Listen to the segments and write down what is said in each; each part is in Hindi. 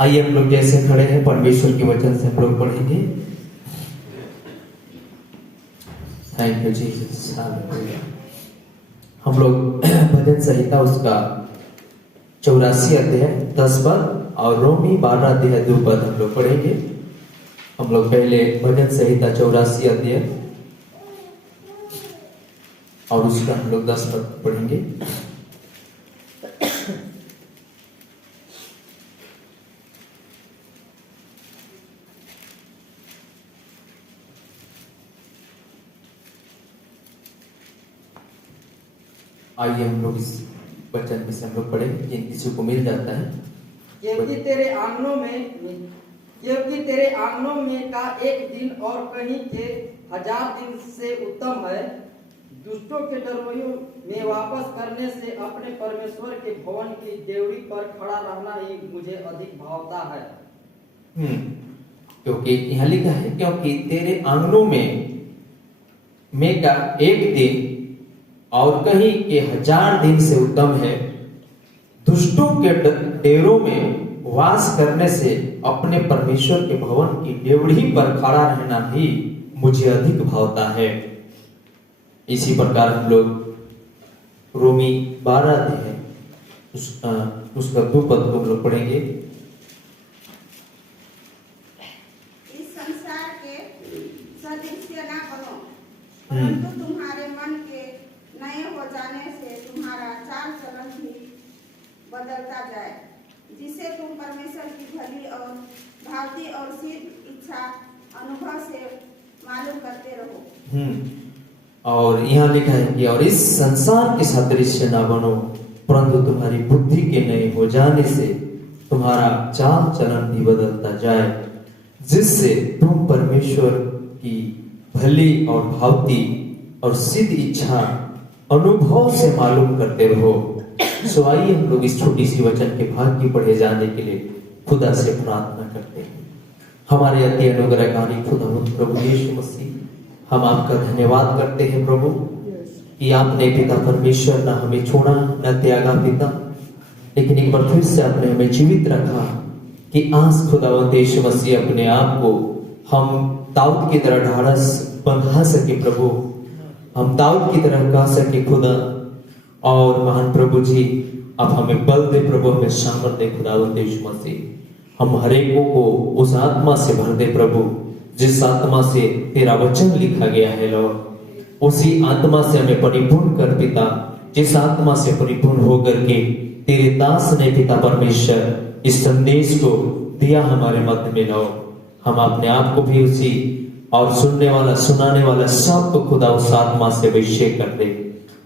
आइए हम लोग जैसे खड़े हैं परमेश्वर के वचन से हम लोग पढ़ेंगे। Thank you Jesus. हम लोग भजन संहिता उसका 84 अध्याय 10 पद और रोमी 12 अध्याय 2 पद हम लोग पढ़ेंगे। हम लोग पहले भजन संहिता 84 अध्याय और उसका हम लोग 10 पद पढ़ेंगे। आइए हम लोग इस वचन में से हम लोग पढ़ेंगे, जिन किसी को मिल जाता है। क्योंकि तेरे आंगनों में का एक दिन और कहीं के 1000 दिन से उत्तम है। दुष्टों के डरोइयों में वापस करने से अपने परमेश्वर के भवन की डेवढ़ी पर खड़ा रहना ही मुझे अधिक भावता है। क्योंकि यहाँ लिखा है क्योंकि तेरे आंगनों में का एक दिन और कहीं के 1000 दिन से उत्तम है। दुष्टों के डेरों में वास करने से अपने परमेश्वर के भवन की डेवढ़ी पर खड़ा रहना भी मुझे अधिक भावता है। इसी प्रकार हम लोग रोमी 12 अध्याय उसका 2 पद को हम लोग पढ़ेंगे। इस संसार के सदृश्य ना बनो, परंतु तुम्हारे मन के नए हो जाने से तुम्हारा चाल चलन भी बदलता जाए, जिसे तुम परमेश्वर की भली और भावती और सिद्ध इच्छा अनुभव से मालूम करते रहो। और यहाँ लिखा है कि और इस संसार के सदृश्य ना बनो, परंतु तुम्हारी बुद्धि के नए हो जाने से तुम्हारा चाल चलन भी बदलता जाए, जिससे तुम परमेश्वर की भली और भावती और सिद्ध इच्छा अनुभव से मालूम करते रहो। सो आइए हम लोग इस छोटी सी वचन के भाग की पढ़े जाने के लिए खुदा से प्रार्थना करते हैं। हमारे अति अनुग्रहकारी खुदा प्रभु यीशु मसीह, हम आपका धन्यवाद करते हैं प्रभु कि आपने पिता परमेश्वर ना हमें छोड़ा न त्यागा पिता, लेकिन एक बार फिर से आपने हमें जीवित रखा कि आज खुदावंद यीशु मसीह अपने आप को हम दाऊद की तरह ढाढ़स बंधा सके प्रभु, हम दाऊद की तरह गा सके खुदा। और महान प्रभु जी अब हमें बल दे प्रभु, हमें सामर्थ दे खुदावंद यीशु मसीह। हम हरेकों को उस आत्मा से भर दे प्रभु जिस आत्मा से तेरा वचन लिखा गया है लॉर्ड, उसी आत्मा से हमें परिपूर्ण कर पिता, जिस आत्मा से परिपूर्ण होकर के तेरे दास ने पिता परमेश्वर इस संदेश को दिया हमारे मध्य में लॉर्ड, हम अपने आप को भी उसी और सुनने वाला सुनाने वाला सबको खुदा उस आत्मा से अभिषेक कर दे।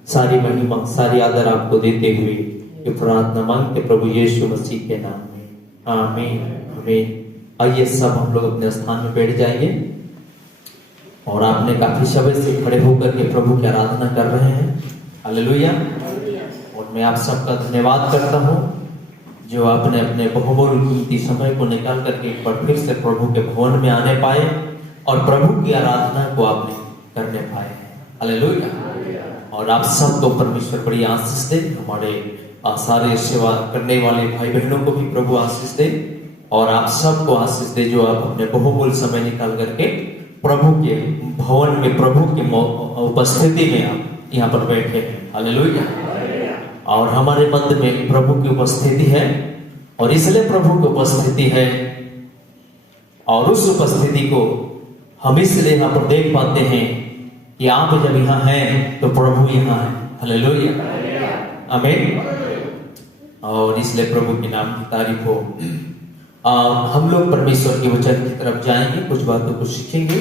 सारी महिमा सारी आदर आपको देते हुए ये प्रार्थना मांगते प्रभु यीशु मसीह के नाम में, आमीन आमीन। आइए सब हम लोग अपने स्थान में बैठ जाएंगे और आपने काफी समय से खड़े होकर के प्रभु की आराधना कर रहे हैं। हालेलुया। और मैं आप सबका धन्यवाद करता हूँ जो आपने अपने बहुमूल्य कीमती समय को निकाल करके एक बार फिर से प्रभु के भवन में आने पाए और प्रभु की आराधना को आपने करने पाए। हालेलुया। और आप सबको परमेश्वर बड़ी आशीष दे, हमारे सारे सेवा करने वाले भाई बहनों को भी प्रभु आशीष दे और आप सबको आशीष दे जो आप अपने बहुमूल्य समय निकाल करके प्रभु के भवन में प्रभु की उपस्थिति में आप यहाँ पर बैठे हैं। हालेलुया। और हमारे मध्य में प्रभु की उपस्थिति है और इसलिए प्रभु की उपस्थिति है और उस उपस्थिति को हम इसलिए यहाँ पर देख पाते हैं कि आप जब यहाँ हैं तो प्रभु यहाँ है। हालेलुया आमीन। और इसलिए प्रभु के नाम की तारीफ हो। हम लोग परमेश्वर के वचन की तरफ जाएंगे, कुछ बातों को सीखेंगे।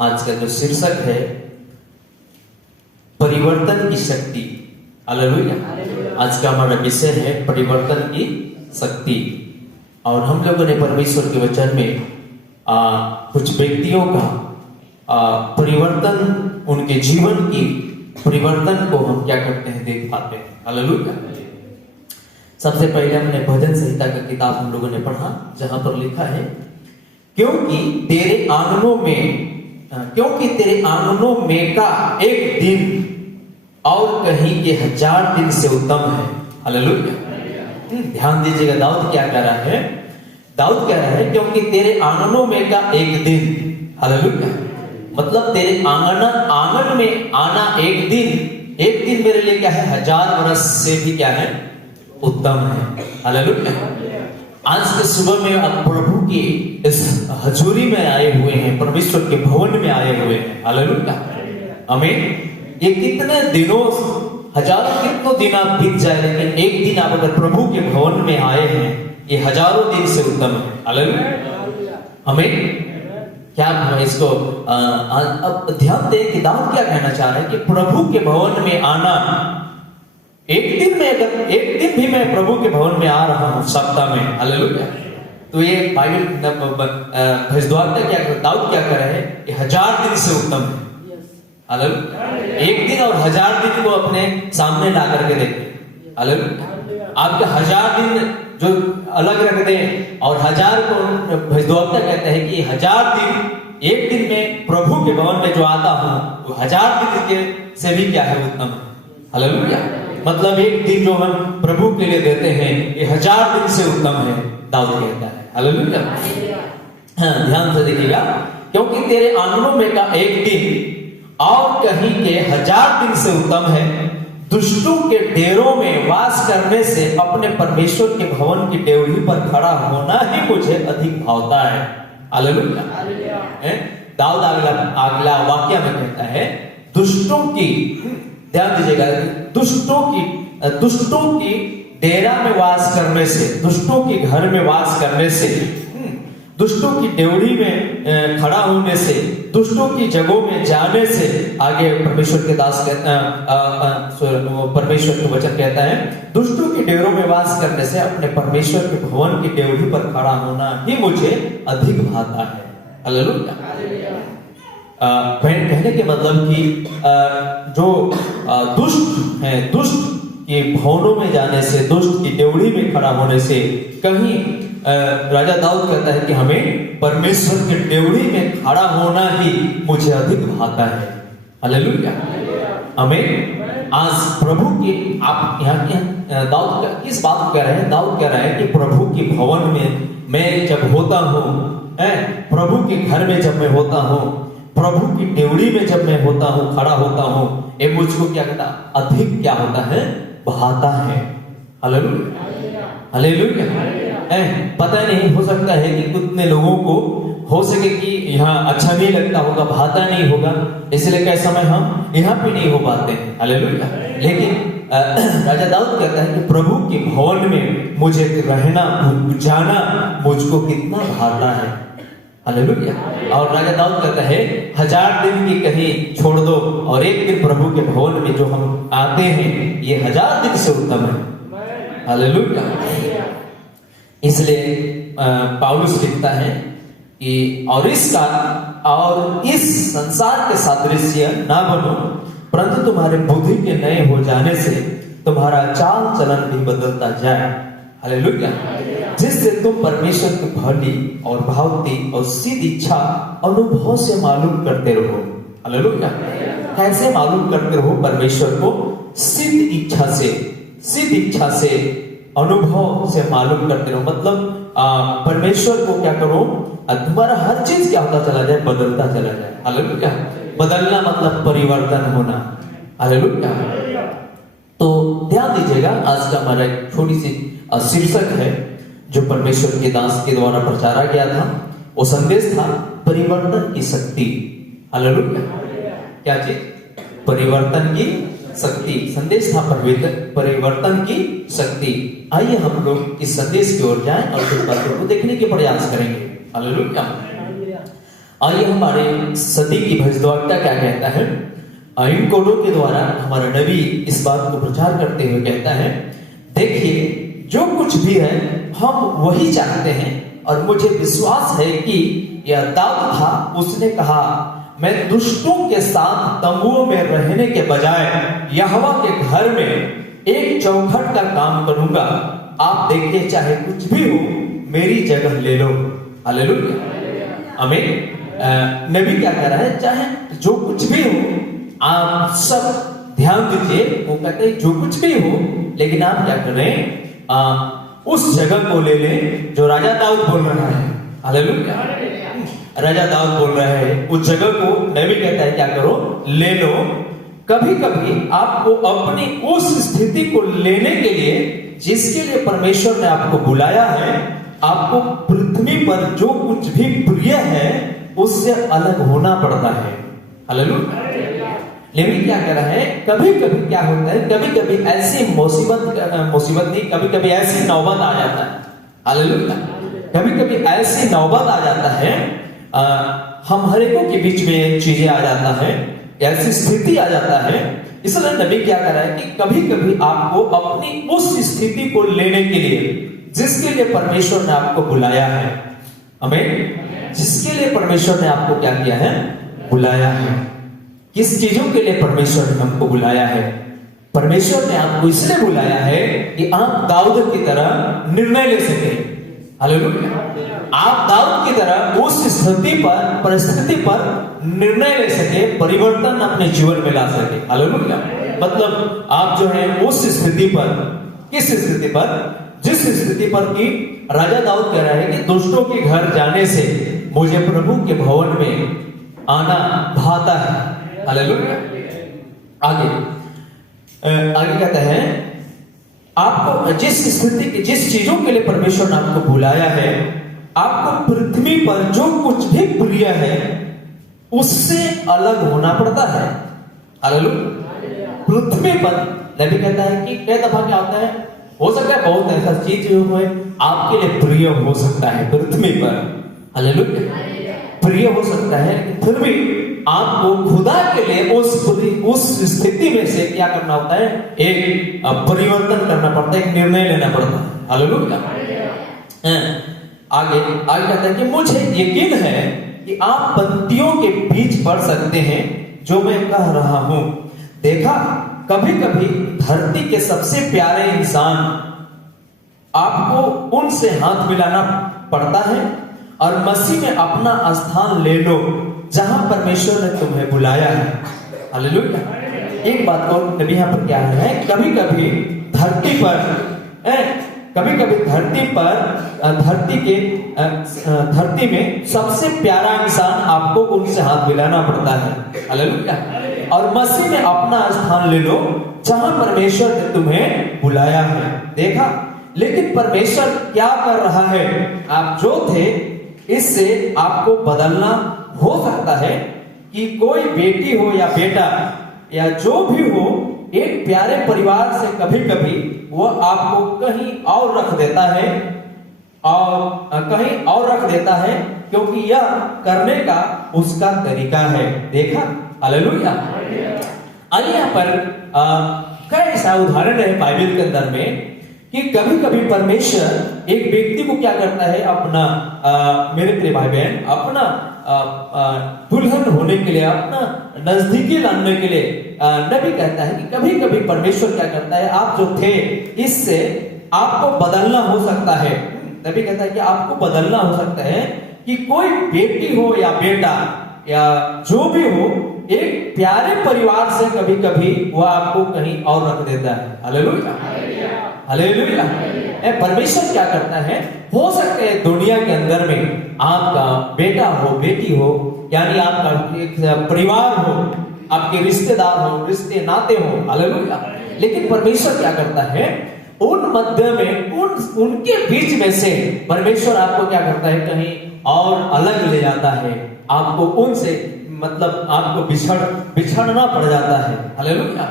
आज का जो शीर्षक है परिवर्तन की शक्ति। हालेलुया। आज का हमारा विषय है परिवर्तन की शक्ति। और हम लोगों ने परमेश्वर के वचन में कुछ व्यक्तियों का परिवर्तन, उनके जीवन की परिवर्तन को हम क्या करते हैं देख पाते हैं। हालेलुया। सबसे पहले हमने भजन संहिता का किताब हम लोगों ने पढ़ा जहां पर लिखा है क्योंकि तेरे आंगनों में का एक दिन और कहीं के 1000 दिन से उत्तम है। हालेलुया। ध्यान दीजिएगा दाऊद क्या कह रहा है दाऊद कह रहा है क्योंकि तेरे आंगनों में का एक दिन, हालेलुया, मतलब तेरे आंगन में आना एक दिन मेरे लिए क्या है, 1000 वर्ष से भी क्या है, उत्तम है। हालेलुया। आज के सुबह में आप प्रभु की इस हजूरी में आए हुए हैं, परमेश्वर के भवन में आए हुए हैं। हालेलुया, आमीन। ये कितने दिनों, हजारों कितनों दिन आप बीत जाए, लेकिन एक दिन आप अगर प्रभु के भवन में आए हैं, ये हजारों दिन से उत्तम है। हालेलुया, आमीन। क्या हम इसको अब ध्यान दें कि दाऊद क्या कहना चाह रहे हैं कि प्रभु के भवन में आना, एक दिन में, अगर एक दिन भी मैं प्रभु के भवन में आ रहा हूं सप्ताह में, हालेलुया, तो ये बाइबल भजद्वार क्या, दाऊद क्या कर रहे हैं, ये 1000 दिन से उत्तम है। हालेलुया, एक दिन और 1000 दिन को अपने सामने ला करके देखें। हालेलुया, आपके 1000 दिन जो अलग रख दें और 1000 को भजद्वार कहते हैं कि 1000 दिन, एक दिन में प्रभु के भवन में जो आता हूं वो 1000 दिन के से भी क्या है, उत्तम है। हालेलुया, मतलब एक दिन जो हम प्रभु के लिए देते हैं ये 1000 दिन से उत्तम है, दाऊद कहता है। हालेलुया, हाँ, ध्यान से देखिएगा, क्योंकि तेरे आंगनों में का एक दिन और कहीं के 1000 दिन से उत्तम है। दुष्टों के डेरों में वास करने से अपने परमेश्वर के भवन की डेवढ़ी पर खड़ा होना ही मुझे अधिक भावता है। हालेलुया, दाऊद अगला वाक्य में कहता है, दुष्टों की, ध्यान दीजिएगा, दुष्टों की डेरा में वास करने से, दुष्टों के घर में वास करने से, दुष्टों की डेवढ़ी में खड़ा होने से, दुष्टों की जगहों में जाने से, आगे परमेश्वर के दास कहता, परमेश्वर का वचन कहता है, दुष्टों के डेरों में वास करने से अपने परमेश्वर के भवन की डेवढ़ी पर खड़ा होना ही मुझे अधिक भाता है। हालेलुया, कहने के मतलब कि जो दुष्ट हैं, दुष्ट के भवनों में जाने से, दुष्ट की डेवढ़ी में खड़ा होने से, कहीं राजा दाऊद कहता है कि हमें परमेश्वर के डेवढ़ी में खड़ा होना ही मुझे अधिक भाता है। हालेलुया, आमीन। आज प्रभु की, आप यहाँ की दाऊद किस बात को कह रहे हैं, दाऊद कह रहे हैं कि प्रभु के भवन में मैं जब होता हूँ, प्रभु के घर में जब मैं होता हूँ, प्रभु की डेवढ़ी में जब मैं होता हूँ, खड़ा होता हूँ, ये मुझको क्या कहता, अधिक क्या होता है, भाता है। Hallelujah, hallelujah. पता नहीं, हो सकता है कि कितने लोगों को हो सके कि यहाँ अच्छा नहीं लगता होगा, भाता नहीं होगा, इसलिए कई समय हम यहाँ पे नहीं हो पाते हैं। हालेलुया, लेकिन राजा दाऊद कहता है कि प्रभु के भवन में मुझे रहना, जाना मुझको कितना भाता है। हालेलुया, और राजा दाऊद कहता है 1000 दिन की कहीं छोड़ दो और एक दिन प्रभु के भवन में जो हम आते हैं ये 1000 दिन से उत्तम है। हालेलुया, इसलिए पौलुस लिखता है कि और इस संसार के सादृश्य ना बनो, परंतु तुम्हारे बुद्धि के नए हो जाने से तुम्हारा चाल चलन भी बदलता जाए। हालेलुया, जिससे तुम परमेश्वर की भली और भावती और सिद्ध इच्छा अनुभव से मालूम करते रहो। हालेलुया, कैसे मालूम करते रहो परमेश्वर को, सिद्ध इच्छा से अनुभव से मालूम करते रहो, मतलब परमेश्वर को क्या करो, तुम्हारा हर चीज क्या होता चला जाए, बदलता चला जाए। हालेलुया, बदलना मतलब परिवर्तन होना। हालेलुया, तो ध्यान दीजिएगा, आज का हमारा एक छोटी सी शीर्षक है जो परमेश्वर के दास के द्वारा प्रचारा गया था, वो संदेश था परिवर्तन की शक्ति। हालेलुया, क्या चीज, परिवर्तन की शक्ति, संदेश था परिवर्तन की शक्ति। आइए हम लोग इस संदेश की ओर जाएं और कुछ बातों को देखने के प्रयास करेंगे। हालेलुया, आइए हमारे सदी की भविष्यद्वक्ता क्या कहता है, इन कोडों के द्वारा हमारा नबी इस बात को प्रचार करते हुए कहता है, देखिए जो कुछ भी है हम वही चाहते हैं और मुझे विश्वास है कि यह दाऊद था, उसने कहा मैं दुष्टों के साथ तंबुओं में रहने के बजाय यहोवा के घर में एक चौखट का काम करूंगा। आप देखिए चाहे कुछ भी हो मेरी जगह ले लो। हालेलुया, आमीन। नबी क्या कह रहा है, चाहे जो कुछ भी हो, आप सब ध्यान दीजिए, वो कहते हैं जो कुछ भी हो, लेकिन आप क्या करें, उस जगह को ले लें जो राजा राजा दाऊद बोल रहा है, हालेलुया। राजा दाऊद बोल रहा है, उस जगह को नबी कहता है क्या करो, ले लो। कभी कभी आपको अपनी उस स्थिति को लेने के लिए जिसके लिए परमेश्वर ने आपको बुलाया है, आपको पृथ्वी पर जो कुछ भी प्रिय है उससे अलग होना पड़ता है, हालेलुया। लेकिन क्या कह रहा है, कभी कभी क्या होता है, कभी कभी ऐसी मुसीबत नहीं, कभी कभी ऐसी नौबत आ जाता है, हालेलुया। कभी कभी ऐसी नौबत आ जाता है, हम हरेकों के बीच में चीजें आ जाता है, ऐसी स्थिति आ जाता है। इसलिए नबी क्या कर रहा है कि कभी कभी आपको अपनी उस स्थिति को लेने के लिए जिसके लिए परमेश्वर ने आपको बुलाया है, आमीन, जिसके लिए परमेश्वर ने आपको क्या किया है, बुलाया है। किस चीजों के लिए परमेश्वर ने हमको बुलाया है? परमेश्वर ने आपको इसलिए बुलाया है कि आप दाऊद की तरह निर्णय ले सके, हालेलुया। आप दाऊद की तरह उस स्थिति पर, परिस्थिति पर निर्णय ले सके, परिवर्तन अपने जीवन में ला सके, हालेलुया। मतलब आप जो है उस स्थिति पर, किस स्थिति पर, जिस स्थिति पर कि राजा दाऊद कह रहा है कि दुष्टों के घर जाने से मुझे प्रभु के भवन में आना भाता है, हालेलुया। आगे कहते हैं, आपको जिस स्थिति की, जिस चीजों के लिए परमेश्वर ने आपको बुलाया है, आपको पृथ्वी पर जो कुछ भी प्रिय है उससे अलग होना पड़ता है, हालेलुया। पृथ्वी पर नबी कहता है कि कई दफा क्या होता है, हो सकता है बहुत ऐसा चीज जो है आपके लिए प्रिय हो सकता है पृथ्वी पर, हालेलुया, प्रिय हो सकता है, लेकिन फिर भी आपको खुदा के लिए उस स्थिति में से क्या करना होता है, एक परिवर्तन करना पड़ता है, एक निर्णय लेना पड़ता है, हालेलुया। आगे कहता है कि मुझे यकीन है कि आप पंक्तियों के बीच पढ़ सकते हैं जो मैं कह रहा हूं। देखा, कभी कभी धरती के सबसे प्यारे इंसान आपको उनसे हाथ मिलाना पड़ता है और मसीह में अपना स्थान ले लो जहां परमेश्वर ने तुम्हें बुलाया है, हालेलुया। एक बात को नबी यहां पर क्या है, कभी कभी धरती में सबसे प्यारा इंसान आपको उनसे हाथ मिलाना पड़ता है, हालेलुया। और मसीह में अपना स्थान ले लो जहां परमेश्वर ने तुम्हें बुलाया है। देखा, लेकिन परमेश्वर क्या कर रहा है, आप जो थे इससे आपको बदलना हो सकता है कि कोई बेटी हो या बेटा या जो भी हो, एक प्यारे परिवार से कभी कभी वह आपको कहीं और रख देता है, और कहीं और रख देता है, क्योंकि यह करने का उसका तरीका है। देखा, हालेलुया। आइए यहाँ पर कई ऐसा उदाहरण है बाइबल के अंदर में कि कभी कभी परमेश्वर एक व्यक्ति को क्या करता है, अपना मेरे प्रिय भाई बहन, अपना दुल्हन होने के लिए, अपना नजदीकी लाने के लिए नबी कहता है कि कभी कभी परमेश्वर क्या करता है, आप जो थे इससे आपको बदलना हो सकता है। नबी कहता है कि आपको बदलना हो सकता है कि कोई बेटी हो या बेटा या जो भी हो, एक प्यारे परिवार से कभी कभी वह आपको कहीं और रख देता है, हालेलुया, हालेलुया। परमेश्वर क्या करता है, हो सकता है दुनिया के अंदर में आपका बेटा हो, बेटी हो, यानी आपका एक परिवार हो, आपके रिश्तेदार हो, रिश्ते नाते हो, हालेलुया। लेकिन परमेश्वर क्या करता है, उन मध्य में, उनके बीच में से परमेश्वर आपको क्या करता है, कहीं और अलग ले जाता है, आपको उनसे मतलब आपको बिछड़ना पड़ जाता है, हालेलुया।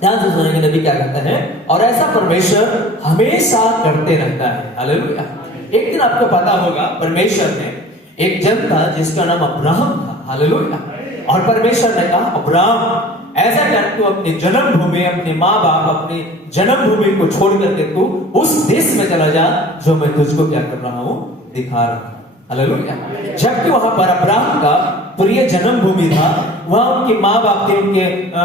ध्यान से सुनेंगे नबी क्या कहता है, और ऐसा परमेश्वर हमेशा करते रहता है, हालेलुया। एक दिन आपको पता होगा, परमेश्वर ने एक जन था जिसका नाम अब्राहम था, हालेलुया। और परमेश्वर ने कहा, अब्राहम ऐसा कर, तू अपनी जन्मभूमि, अपने माँ बाप, अपनी जन्मभूमि को छोड़ करके तू उस देश में चला जा जो मैं तुझको क्या कर रहा हूँ, दिखा रहा हूँ, हालेलुया। जबकि वहां पर अब्राहम का प्रिय जन्मभूमि था, वहां उनके माँ बाप थे, उनके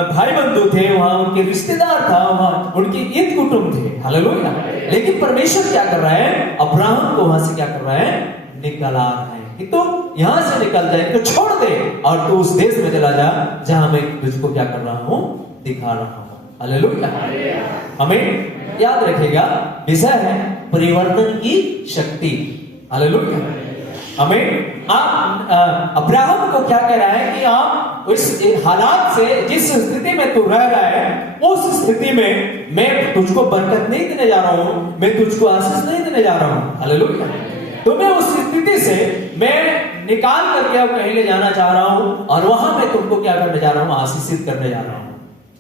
भाई बंधु थे, वहां उनके रिश्तेदार था, वहां उनके ईद कुटुंब थे, हालेलुया। लेकिन परमेश्वर क्या कर रहा है, अब्राहम को वहां से क्या कर रहा है, निकला रहा है कि तू यहां से निकल जाए, तो छोड़ दे और तू उस देश में चला जा जहां मैं तुझको क्या कर रहा हूं, दिखा रहा हूं, हालेलुया। हमें याद रखेगा, विषय है परिवर्तन की शक्ति। हालेलुया, आमीन। आप अब्राहम को क्या कह रहा है कि आप इस हालात से, जिस स्थिति में तू रह रहा है, उस स्थिति में मैं तुझको बरकत नहीं देने जा रहा हूं, मैं तुझको आशीष नहीं देने जा रहा हूं। हालेलुया, तुम्हें उस स्थिति से मैं निकाल करके अब कहीं ले जाना चाह रहा हूं और वहां मैं तुमको क्या करने जा रहा हूं, आशीषित करने जा रहा हूं।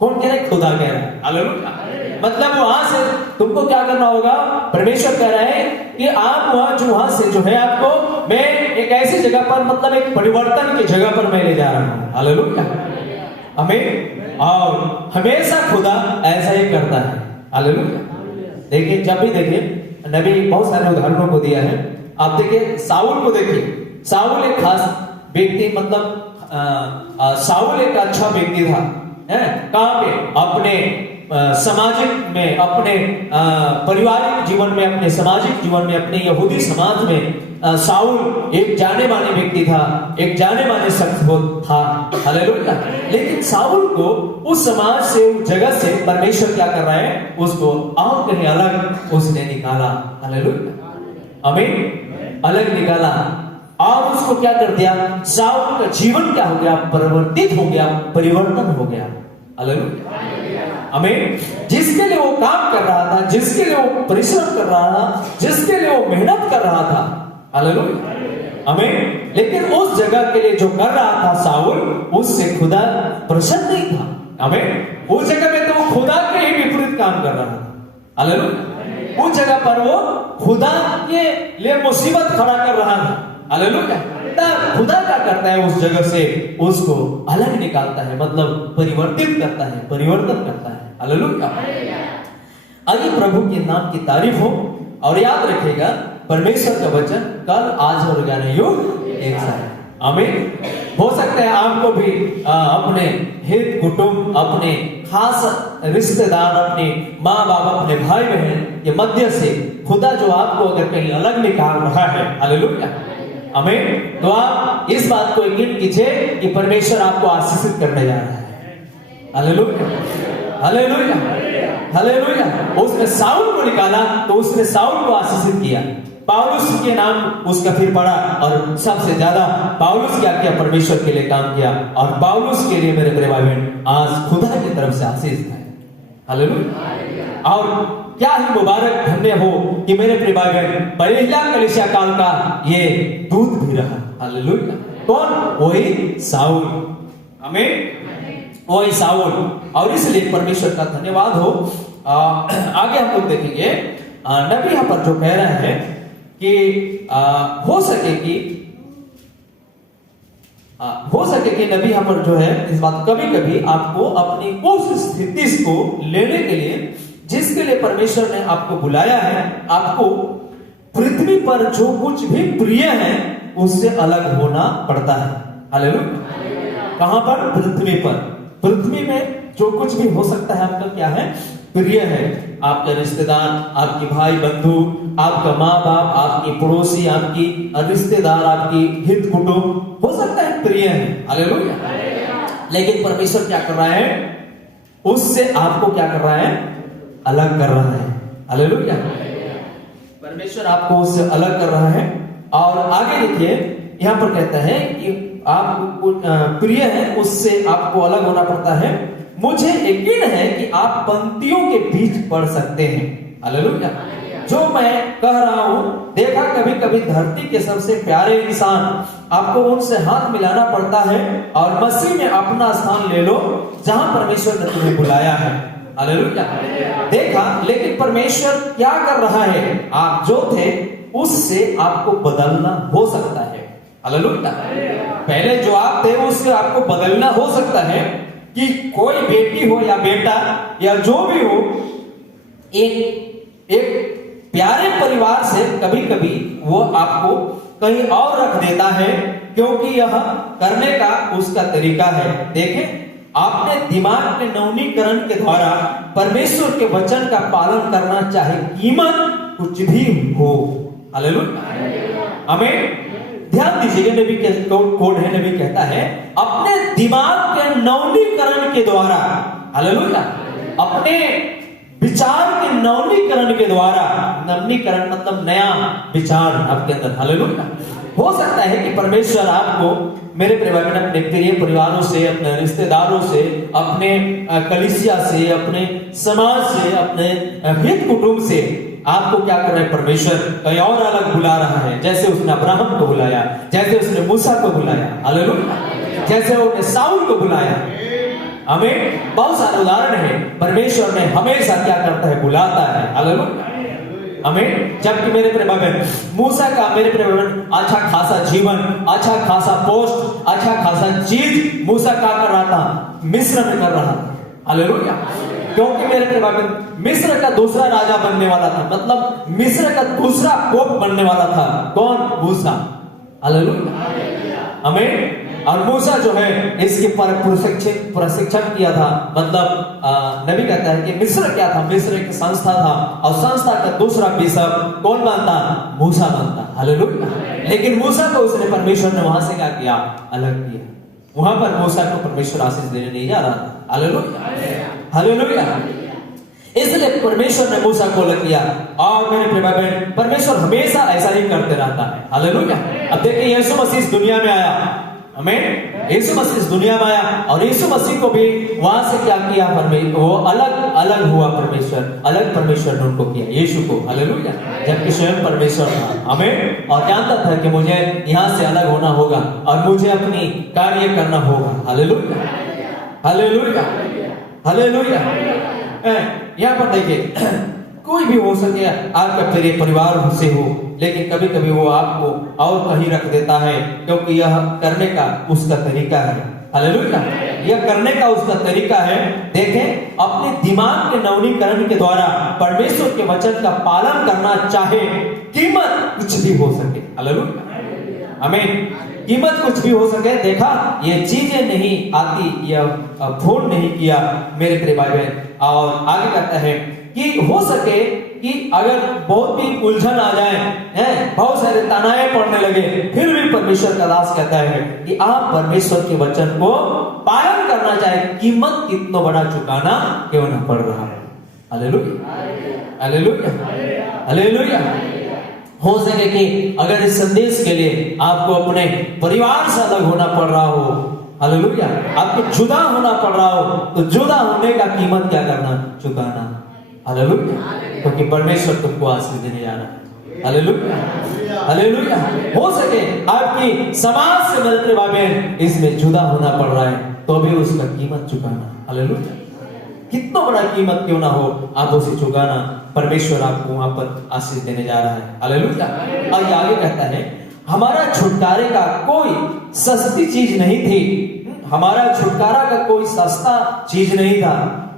कौन कह रहा है? खुदा कह रहा है। हालेलुया, मतलब वहां से तुमको क्या करना होगा? परमेश्वर कह रहा है कि आप वहां से जो है आपको मैं एक ऐसी जगह पर, मतलब एक परिवर्तन की जगह पर मैं ले जा रहा हूं। हालेलुया, आमीन। और हमेशा खुदा ऐसा ही करता है। हालेलुया, देखिए जब भी देखिए नबी बहुत सारे उदाहरणों को दिया है। आप देखिए साउल को देखिए, साउल एक खास व्यक्ति, मतलब साउल एक अच्छा व्यक्ति था। कहां पे? अपने सामाजिक में, अपने पारिवारिक जीवन में, अपने सामाजिक जीवन में, अपने यहूदी समाज में साउल एक जाने माने व्यक्ति था, एक जाने माने शख्स था। हालेलुया, लेकिन साउल को उस समाज से, उस जगह से परमेश्वर क्या कर रहा है? उसको और कहीं अलग उसने निकाला। हालेलुया, आमीन, अलग निकाला और उसको क्या कर दिया? साउल का जीवन क्या हो गया? परिवर्तित हो गया, परिवर्तन हो गया। हालेलुया, आमीन। जिसके लिए वो काम कर रहा था, जिसके लिए वो परिश्रम कर रहा था, जिसके लिए वो मेहनत कर रहा था, हालेलुया, आमीन, लेकिन उस जगह के लिए जो कर रहा था साउल, उससे खुदा प्रसन्न नहीं था। आमीन, उस जगह में तो वो खुदा के ही विपरीत काम कर रहा था। हालेलुया, उस जगह पर वो खुदा के लिए मुसीबत खड़ा कर रहा था। हालेलुया, खुदा क्या करता है? उस जगह से उसको अलग निकालता है, मतलब परिवर्तित करता है, परिवर्तन करता है। हालेलुया, आइए प्रभु के नाम की तारीफ हो। और याद रखिएगा, परमेश्वर का वचन कल, आज और ज्ञान युग एक सा है। आमीन। हो सकता है आपको भी अपने हित कुटुंब, अपने खास रिश्तेदार, अपने माँ बाप, अपने भाई बहन के मध्य से खुदा जो आपको अगर कहीं अलग निकाल रहा है, हालेलुया, आमीन, तो आप इस बात को यकीन कीजिए कि परमेश्वर आपको आशीषित करने जा रहा है। Hallelujah, hallelujah, hallelujah. उसने साउल को निकाला तो उसने साउल को आशीषित किया। पौलुस के नाम उसका फिर पड़ा और सबसे ज्यादा पौलुस क्या किया? परमेश्वर के लिए काम किया। और पौलुस के लिए मेरे भाई बहन आज खुदा की तरफ से आशीष है। हालेलुया, और क्या ही मुबारक धन्य हो कि मेरे प्रिय भाई बहन पहला कलीसिया काल का ये दूत भी रहा। हालेलुया, कौन? वही साउल। आमीन, वही साउल। और इसलिए परमेश्वर का धन्यवाद हो। आगे हम लोग देखेंगे, नबी यहाँ पर जो कह रहा है कि हो सके कि नबी यहाँ पर जो है इस बात, कभी कभी आपको अपनी उस स्थिति को लेने के लिए जिसके लिए परमेश्वर ने आपको बुलाया है, आपको पृथ्वी पर जो कुछ भी प्रिय है उससे अलग होना पड़ता है। हालेलुया, कहां पर? पृथ्वी पर। पृथ्वी में जो कुछ भी हो सकता है आपका क्या है? प्रिय है। आपके रिश्तेदार, आपके भाई बंधु, आपका माँ बाप, आपकी पड़ोसी, आपकी रिश्तेदार, आपकी हित कुटुंब हो सकता है प्रिय है। हालेलुया, लेकिन परमेश्वर क्या कर रहा है? उससे आपको क्या कर रहा है? अलग कर रहा है। हालेलुया, परमेश्वर आपको उससे अलग कर रहा है। और आगे देखिए, यहां पर कहता है कि आपको प्रिय है, उससे आपको अलग होना पड़ता है। मुझे यकीन है कि आप पंक्तियों के बीच पढ़ सकते हैं। हालेलुया, जो मैं कह रहा हूं, देखा कभी कभी धरती के सबसे प्यारे इंसान, आपको उनसे हाथ मिलाना पड़ता है और मसीह में अपना स्थान ले लो जहां परमेश्वर ने तुम्हें बुलाया है। हालेलुया, देखा, लेकिन परमेश्वर क्या कर रहा है? आप जो थे उससे आपको बदलना हो सकता है। हालेलुया, पहले जो आप थे उससे आपको बदलना हो सकता है। कि कोई बेटी हो या बेटा या जो भी हो, एक प्यारे परिवार से कभी कभी वो आपको कहीं और रख देता है, क्योंकि यह करने का उसका तरीका है। देखें, आपने दिमाग के नवीनीकरण के द्वारा परमेश्वर के वचन का पालन करना, चाहे कीमत कुछ भी हो। हालेलुया, आमीन। ध्यान दीजिएगा, नबी के कोड है, नबी कहता है अपने दिमाग के नवीनीकरण के द्वारा, हालेलुया, अपने विचार के नवनीकरण के द्वारा, नवनीकरण मतलब नया विचार आपके अंदर, हालेलुया। हो सकता है कि परमेश्वर आपको मेरे परिवार में अपने प्रिय परिवारों से, अपने रिश्तेदारों से, अपने कलीसिया से, अपने समाज से, अपने हित कुटुंब से आपको क्या कर रहा है, परमेश्वर कहीं और अलग बुला रहा है। जैसे उसने अब्राहम को बुलाया, जैसे उसने मूसा को बुलाया, हालेलुया, जैसे उसने साउल को बुलाया। हमें बहुत सारे उदाहरण है। परमेश्वर ने हमेशा क्या करता है, बुलाता है, हालेलुया। हमें जबकि मेरे परिवार में मूसा का, मेरे परिवार में अच्छा खासा जीवन, अच्छा खासा पोस्ट, अच्छा खासा चीज मूसा क्या कर रहा था, मिस्र में कर रहा था, हालेलुया। क्योंकि मेरे परिवार में मिस्र का दूसरा राजा बनने वाला था, मतलब मिस्र का दूसरा पोप बनने वाला था। कौन? मूसा, हालेलुया। हमें और मूसा जो है इसके पर प्रशिक्षण किया था। मतलब नबी कहता है कि मिस्र क्या था, मिस्र एक संस्था था और संस्था का दूसरा बिशप कौन बनता, मूसा बनता, हालेलुया। लेकिन मूसा को उसने, परमेश्वर ने वहां से क्या किया, अलग किया। वहां पर मूसा को परमेश्वर आशीष देने नहीं जा रहा था, हालेलुया, हालेलुया। इसलिए परमेश्वर ने मूसा को अलग किया। और मेरे प्रिय भाई बहन, परमेश्वर हमेशा ऐसा ही करते रहता है, हालेलुया। अब देखिए यीशु मसीह इस दुनिया में आया, हमें यीशु मसीह इस दुनिया में आया और यीशु मसीह को भी वहां से क्या किया, परमेश्वर वो अलग अलग हुआ, परमेश्वर अलग, परमेश्वर ने उनको किया, यीशु को, हालेलुया। जबकि स्वयं परमेश्वर था, हमें और जानता था कि मुझे यहाँ से अलग होना होगा और मुझे अपनी कार्य करना होगा, हालेलुया, हालेलुया, हालेलुया। यहाँ पर देखिए, कोई भी हो सके आपका प्रिय परिवार से हो, लेकिन कभी कभी वो आपको और कहीं रख देता है, क्योंकि यह करने का उसका तरीका है, हालेलुया। यह करने का उसका तरीका है। देखें, अपने दिमाग के नवनीकरण के द्वारा परमेश्वर के वचन का पालन करना चाहे, कीमत कुछ भी हो सके, हालेलुया, हमें कीमत कुछ भी हो सके। देखा, ये चीजें नहीं आती, यह फोन नहीं किया मेरे प्रिय भाई बहन। और आगे कहता है कि हो सके कि अगर बहुत भी उलझन आ जाए, हैं, बहुत सारे तनाव पड़ने लगे, फिर भी परमेश्वर का दास कहता है कि आप परमेश्वर के वचन को पालन करना चाहे, कीमत कितना बड़ा चुकाना क्यों ना पड़ रहा है, हालेलुया, हालेलुया, हालेलुया। हो सके कि अगर इस संदेश के लिए आपको अपने परिवार से अलग होना पड़ रहा हो, हालेलुया, आपको जुदा होना पड़ रहा हो, तो जुदा होने का कीमत क्या करना, चुकाना, हालेलुया, क्योंकि परमेश्वर तुमको आशीष देने जा रहा है, हालेलुया, हालेलुया। हो सके आपकी समाज से मिलते भाई इसमें जुदा होना पड़ रहा है, तो भी उसका कीमत चुकाना, हालेलुया। कितना बड़ा कीमत क्यों ना हो, आप उसे चुकाना, परमेश्वर आपको वहां पर आशीष देने जा रहा है, हालेलुया। और ये आगे कहता है, हमारा छुटकारे का कोई सस्ती चीज नहीं थी, हमारा छुटकारा का कोई सस्ता चीज नहीं था,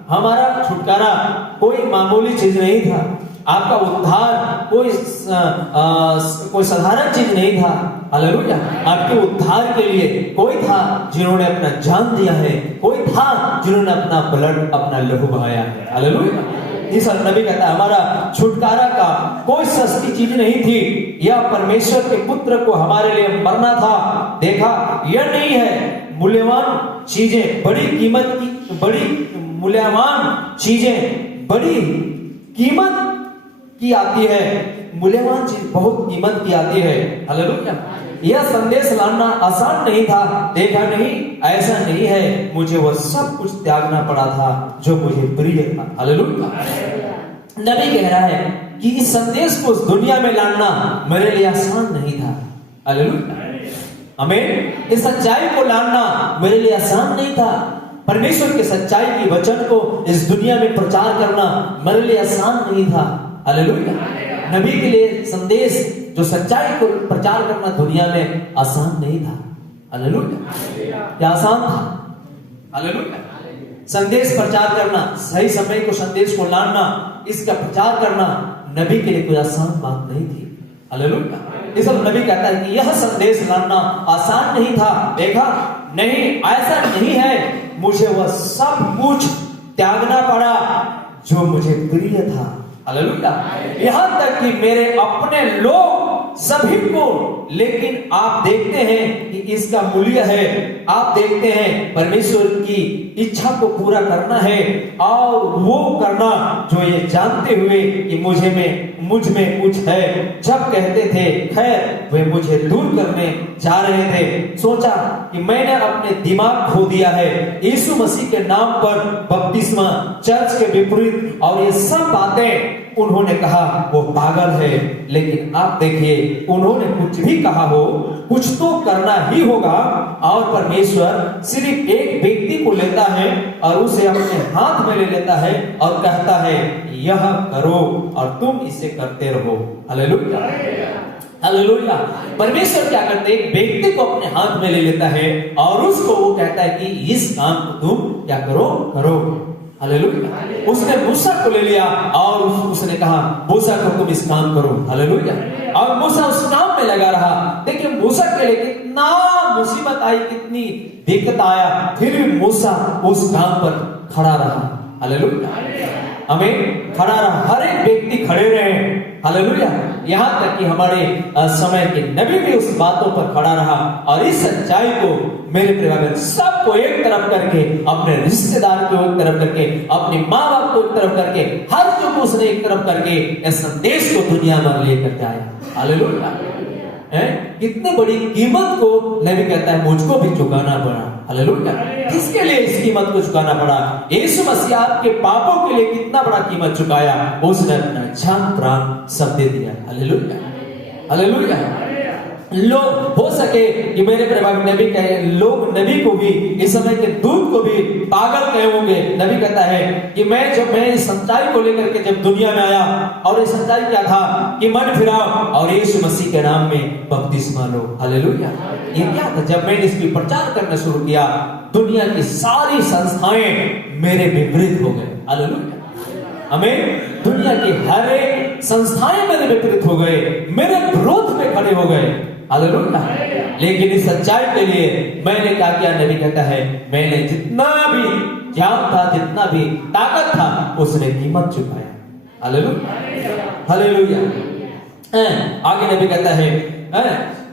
हमारा छुटकारा कोई मामूली चीज नहीं था, आपका उद्धार कोई साधारण चीज नहीं था, हालेलुया। आपके उद्धार के लिए कोई था जिन्होंने अपना जान दिया है, कोई था जिन्होंने अपना ब्लड, अपना लहू बहाया है, हालेलुया। इस नबी कहता है, हमारा छुटकारा का कोई सस्ती चीज नहीं थी, यह परमेश्वर के पुत्र को हमारे लिए मरना था। देखा, यह नहीं है मूल्यवान चीजें, बड़ी कीमत की, बड़ी मूल्यवान चीजें बड़ी कीमत की आती है, मूल्यवान चीज बहुत कीमत की आती है, हालेलुया। यह संदेश लाना आसान नहीं था, देखा नहीं, ऐसा नहीं है, मुझे वह सब कुछ त्यागना पड़ा था जो मुझे प्रिय था, हालेलुया। नबी कह रहा है कि इस संदेश को उस दुनिया में लाना मेरे लिए आसान नहीं था, हालेलुया। हमें इस सच्चाई को लाना मेरे लिए आसान नहीं था, परमेश्वर के सच्चाई की वचन को इस दुनिया में प्रचार करना मेरे लिए आसान नहीं था, हालेलुया। नबी के लिए संदेश, जो सच्चाई को प्रचार करना दुनिया में आसान नहीं था, हालेलुया। क्या आसान था, हालेलुया। संदेश प्रचार करना, सही समय को संदेश को लाना, इसका प्रचार करना नबी के लिए कोई आसान बात नहीं थी, हालेलुया। इसलिए नबी कहता है कि यह संदेश लाना आसान नहीं था। देखा नहीं, ऐसा नहीं है, मुझे वह सब कुछ त्यागना पड़ा जो मुझे प्रिय था, हालेलुया। यहां तक कि मेरे अपने लोग सभी को, लेकिन आप देखते हैं कि इसका मूल्य है, आप देखते हैं परमेश्वर की इच्छा को पूरा करना है और वो करना जो ये जानते हुए कि मुझ में कुछ है, जब कहते थे खैर वे मुझे दूर करने जा रहे थे, सोचा कि मैंने अपने दिमाग खो दिया है, यीशु मसीह के नाम पर बपतिस्मा, चर्च के विपरीत और ये सब बातें उन्होंने कहा वो पागल है। लेकिन आप देखिए उन्होंने कुछ भी कहा हो, कुछ तो करना ही होगा और परमेश्वर सिर्फ एक व्यक्ति को लेता है और उसे अपने हाथ में ले लेता है और कहता है यह करो और तुम इसे करते रहो। Hallelujah, hallelujah. परमेश्वर क्या करते हैं, एक व्यक्ति को अपने हाथ में ले लेता है और उसको वो कहता है कि इस काम को तुम क्या करो, करो। हालेलुया। उसने मूसा को ले लिया और उसने कहा मूसा को तुम इस काम करो। हालेलुया। और मूसा उस काम में लगा रहा। देखिए मूसा के लिए कितना मुसीबत आई, कितनी दिक्कत आया, फिर भी मूसा उस काम पर खड़ा रहा। हालेलुया। हमें खड़ा रहा, हर एक व्यक्ति खड़े रहे। हालेलुया। यहाँ तक कि हमारे समय के नबी भी उस बातों पर खड़ा रहा और इस सच्चाई को मेरे प्रिय सबको एक तरफ करके, अपने रिश्तेदार को एक तरफ करके, अपने माँ बाप को एक तरफ करके, हर जो को उसने एक तरफ करके इस संदेश को दुनिया में लेकर के आया। हालेलुया। कितनी बड़ी कीमत को नबी कहता है मुझको भी चुकाना पड़ा। हालेलुया। किसके लिए इस कीमत को चुकाना पड़ा? यीशु मसीह आपके पापों के लिए कितना बड़ा कीमत चुकाया, उसने अपना जान प्राण सब दे दिया। Hallelujah, hallelujah. लोग हो सके कि मेरे प्रभाव नबी कहे, लोग नबी को भी, इस समय के दूत को भी पागल कहे होंगे। नबी कहता है कि मैं इस सच्चाई को लेकर के जब दुनिया में आया, और ये सच्चाई क्या था कि मन फिराओ और यीशु मसीह के नाम में बपतिस्मा लो। हालेलुया। ये क्या था? जब मैंने इसकी प्रचार करना शुरू किया, दुनिया की सारी संस्थाएं मेरे विपरीत हो गए। हालेलुया। हमें दुनिया की हर एक संस्थाएं मेरे विपरीत हो गए, मेरे विरोध में खड़े हो गए। हालेलुया। लेकिन इस सच्चाई के लिए मैंने क्या किया? नबी कहता है मैंने जितना भी ज्ञान था, जितना भी ताकत था, उसने कीमत चुकाया। Hallelujah, hallelujah. आगे नबी कहता है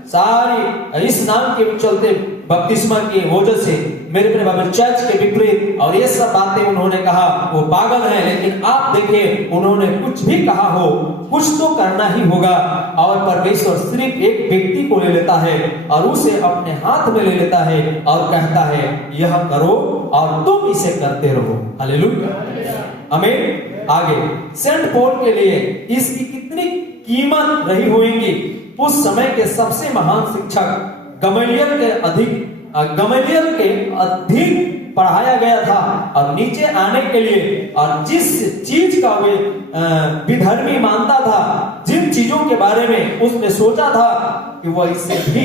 सारी इस नाम के चलते बपतिस्मा की वजह से मेरे प्रिय बाबा चर्च के विपरीत और ये सब बातें उन्होंने कहा वो पागल है। लेकिन आप देखिए उन्होंने कुछ भी कहा हो, कुछ तो करना ही होगा। और परमेश्वर सिर्फ एक व्यक्ति को ले लेता है और उसे अपने हाथ में ले लेता है और कहता है यह करो और तुम इसे करते रहो। हालेलुया। हमें आगे सेंट पॉल के लिए इसकी कितनी कीमत रही होगी। उस समय के सबसे महान शिक्षक गमलियल के अधीन पढ़ाया गया था और नीचे आने के लिए, और जिस चीज का वे विधर्मी मानता था, जिन चीजों के बारे में उसने सोचा था कि वह इससे भी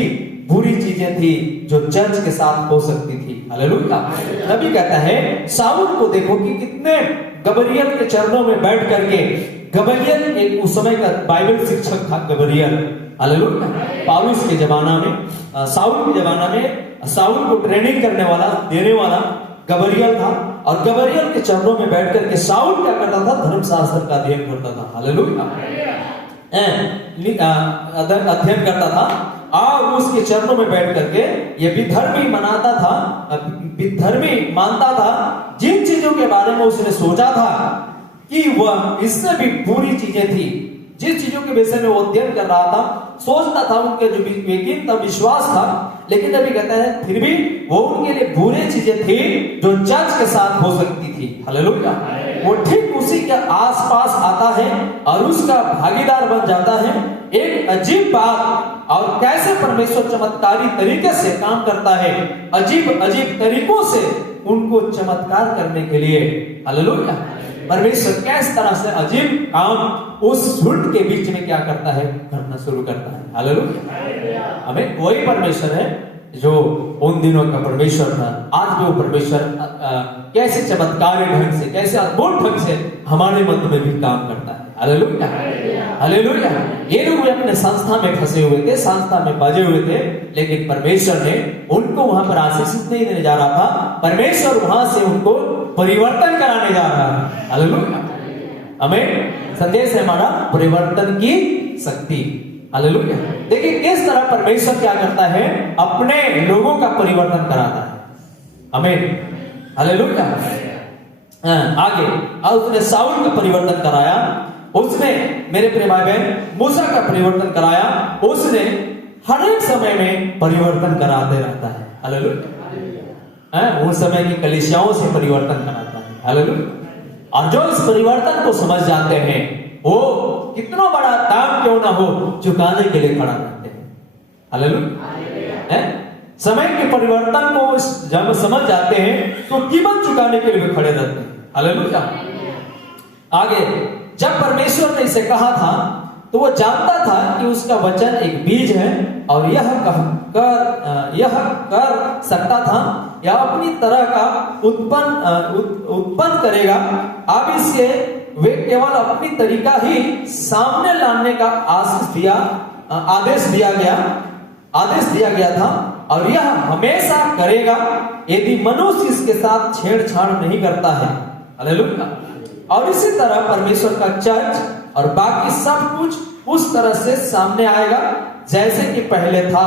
बुरी चीजें थी जो चर्च के साथ हो सकती थी। हालेलुया। नबी कहता है शाऊल को देखो कि कितने गबरियल के चरणों में बैठ करके, गबरियल एक उस समय का बाइबल शिक्षक था गबरियल। हालेलुया। पौलुस के जमाना में, शाऊल के जमाना में शाऊल को ट्रेनिंग करने वाला, देने वाला गबरियल था। और गबरियल के चरणों में बैठ करके शाऊल क्या करता था? धर्मशास्त्र का अध्ययन करता था। हालेलुया। अध्ययन करता था और उसके चरणों में बैठ करके ये विधर्मी मनाता था, विधर्मी मानता था, जिन चीजों के बारे में उसने सोचा था कि वह इससे भी बुरी चीजें थी, जिस चीजों के विषय में वो अध्ययन कर रहा था, सोचता था, उनके जो यकीन था, विश्वास था, लेकिन अभी कहता है फिर भी वो उनके लिए बुरी चीजें थी जो चर्च के साथ हो सकती थी। हालेलुया। वो ठीक उसी के आसपास आता है और उसका भागीदार बन जाता है। एक अजीब बात, और कैसे परमेश्वर चमत्कारी तरीके से काम करता है, अजीब अजीब तरीकों से उनको चमत्कार करने के लिए। हालेलुया। परमेश्वर किस तरह से अजीब काम उस झूठ के बीच में क्या करता है? करना शुरू करता है। हालेलुया। हमें वही परमेश्वर है जो उन दिनों का परमेश्वर था, आज भी वो परमेश्वर कैसे चमत्कारी ढंग से, कैसे अद्भुत ढंग से हमारे मध्य में भी काम करता है। Hallelujah, hallelujah. ये लोग भी अपने संस्था में फंसे हुए थे, संस्था में बजे हुए थे, लेकिन परमेश्वर ने उनको वहां पर आशीष नहीं देने जा रहा था। परमेश्वर वहां से उनको परिवर्तन कराने जा रहा है। हालेलुया। हमें संदेश है हमारा परिवर्तन की शक्ति। हालेलुया। देखिए किस तरह परमेश्वर क्या करता है, अपने लोगों का परिवर्तन कराता है। आमीन, हालेलुया। आगे और उसने साउल का परिवर्तन कराया, उसने मेरे प्रिय भाई बहन मूसा का परिवर्तन कराया, उसने हर एक समय में परिवर्तन कराते रहता है। हालेलुया। उस समय की कलीसियाओं से परिवर्तन कराता है। हालेलुया। और जो इस परिवर्तन को समझ जाते हैं, वो कितना बड़ा दाम क्यों ना हो चुकाने के लिए खड़ा रहते हैं। हालेलुया। समय के परिवर्तन को जब समझ जाते हैं तो कीमत चुकाने के लिए खड़े रहते हैं। हालेलुया। आगे जब परमेश्वर ने इसे कहा था तो वो जानता था कि उसका वचन एक बीज है और यह कर सकता था या अपनी तरह का उत्पन्न करेगा। अब इससे वे केवल अपनी तरीका ही सामने लाने का आदेश दिया गया था और यह हमेशा करेगा यदि मनुष्य इसके साथ छेड़छाड़ नहीं करता है। हालेलुया। और इसी तरह परमेश्वर का चर्च और बाकी सब कुछ उस तरह से सामने आएगा जैसे कि पहले था।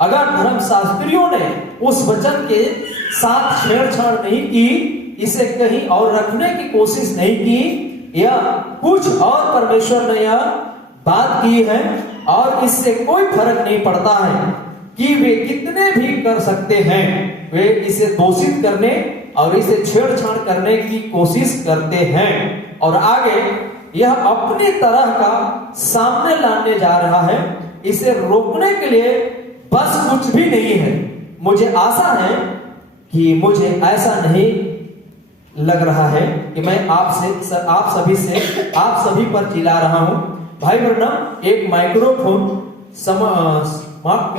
अगर धर्मशास्त्रियों ने उस वचन के साथ छेड़छाड़ नहीं की, इसे कहीं और रखने की कोशिश नहीं की, या कुछ और परमेश्वर ने यह बात की है और इससे कोई फर्क नहीं पड़ता है कि वे कितने भी कर सकते हैं, वे इसे दूषित करने और इसे छेड़छाड़ करने की कोशिश करते हैं। और आगे यह अपनी तरह का सामने लाने जा रहा है, इसे रोकने के लिए बस कुछ भी नहीं है। मुझे आशा है कि मुझे ऐसा नहीं लग रहा है कि मैं आप सभी पर चिल्ला रहा हूं। भाई ब्रनम एक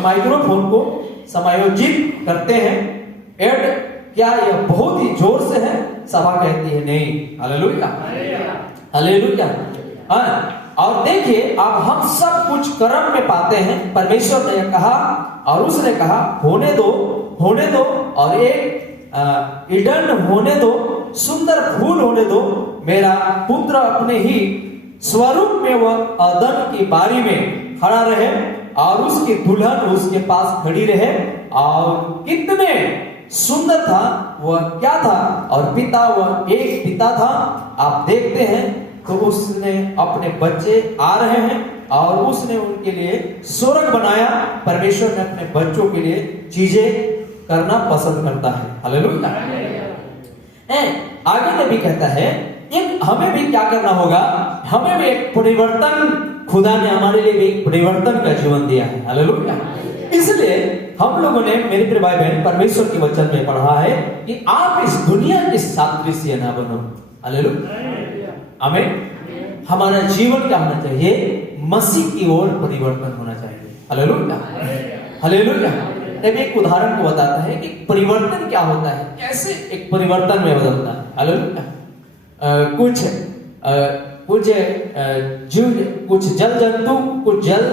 माइक्रोफोन को समायोजित करते हैं। एड क्या यह बहुत ही जोर से है? सभा कहती है नहीं। Hallelujah, hallelujah. और देखिए अब हम सब कुछ कर्म में पाते हैं। परमेश्वर ने कहा और उसने कहा होने दो और एक ईडन होने दो, सुंदर फूल होने दो। मेरा पुत्र अपने ही स्वरूप में वह अदन की बारी में खड़ा रहे और उसकी दुल्हन उसके पास खड़ी रहे। और कितने सुंदर था वह, क्या था, और पिता वह एक पिता था। आप देखते हैं तो उसने अपने बच्चे आ रहे हैं और उसने उनके लिए स्वर्ग बनाया। परमेश्वर ने अपने बच्चों के लिए चीजें करना पसंद करता है। हालेलुया। आगे में भी कहता है एक हमें भी क्या करना होगा, हमें भी एक परिवर्तन, खुदा ने हमारे लिए भी एक परिवर्तन का जीवन दिया है। हालेलुया। इसलिए हम लोगों ने, मेरे प्रिय भाई बहन, परमेश्वर के वचन में पढ़ा है कि आप इस दुनिया के सादृश्य ना बनो। हालेलुया, आमीन। हमारा जीवन क्या होना चाहिए? मसीह की ओर परिवर्तन होना चाहिए। Hallelujah, hallelujah. तब एक उदाहरण को बताता है कि परिवर्तन क्या होता है, कैसे एक परिवर्तन में बदलता है। हालेलुया। कुछ जल जंतु, कुछ जल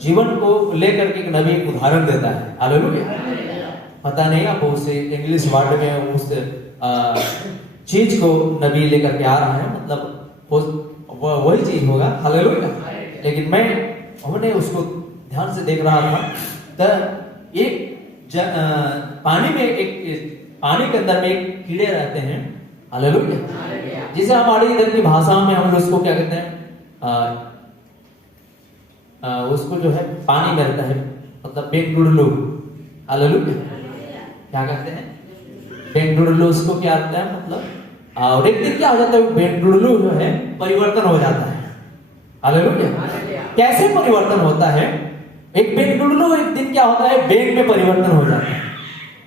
जीवन को लेकर के नबी एक उदाहरण देता है। हालेलुया। पता नहीं आप उस इंग्लिश वर्ड में उस चीज को नबी लेकर के आ रहा है, मतलब वही चीज होगा। हालेलुया। लेकिन हमने उसको ध्यान से देख रहा था तो एक पानी के अंदर में एक कीड़े रहते हैं। हालेलुया। जिसे हमारी इधर की भाषा में हम उसको क्या कहते हैं, उसको जो है पानी में रहता है, मतलब बेंगुड़लू। हालेलुया। क्या कहते हैं? बेंगुड़लू। उसको क्या रहता है मतलब, और एक दिन क्या हो जाता है, बेंगुड़लू जो है परिवर्तन हो जाता है। हालेलुया। कैसे परिवर्तन होता है? एक बेंगुड़लू एक दिन क्या होता है, बेंग में परिवर्तन हो जाता है।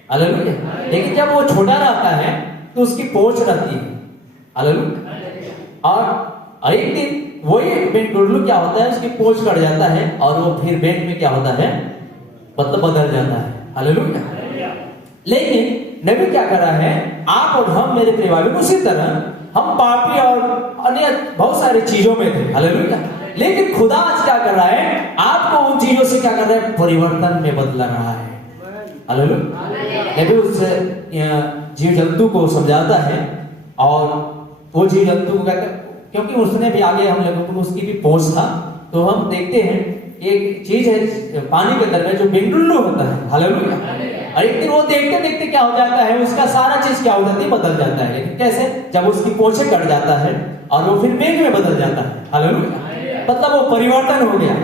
हालेलुया। लेकिन जब वो छोटा रहता है तो उसकी पोंछ रहती है। हालेलुया। और एक दिन वही बेंगुड़लू क्या होता है, उसकी पोंछ कट जाता है और वो फिर बेंग में क्या होता है, मतलब बदल जाता है। हालेलुया। लेकिन नबी क्या कर रहा है, आप और हम, मेरे प्रिय भाई, उसी तरह हम पापी और अन्य बहुत सारी चीजों में थे। हालेलुया। लेकिन खुदा आज क्या कर रहा है, आपको उन चीजों से क्या कर रहा है, परिवर्तन में बदला रहा है। हालेलुया। नबी उस जीव जंतु को समझाता है और वो जीव जंतु को कहते हैं, क्योंकि उसने भी आगे हम लोगों को उसकी भी पहुंच था, तो हम देखते हैं एक चीज है पानी के अंदर में जो बिंडुल्लू होता है, हालेलुया। और एक दिन वो देखते देखते क्या हो जाता है, उसका सारा चीज क्या हो जाती है, बदल जाता है। लेकिन कैसे? जब उसकी पूंछें कट जाता है और वो फिर मेघ में बदल जाता है, हालेलुया। मतलब वो परिवर्तन हो गया,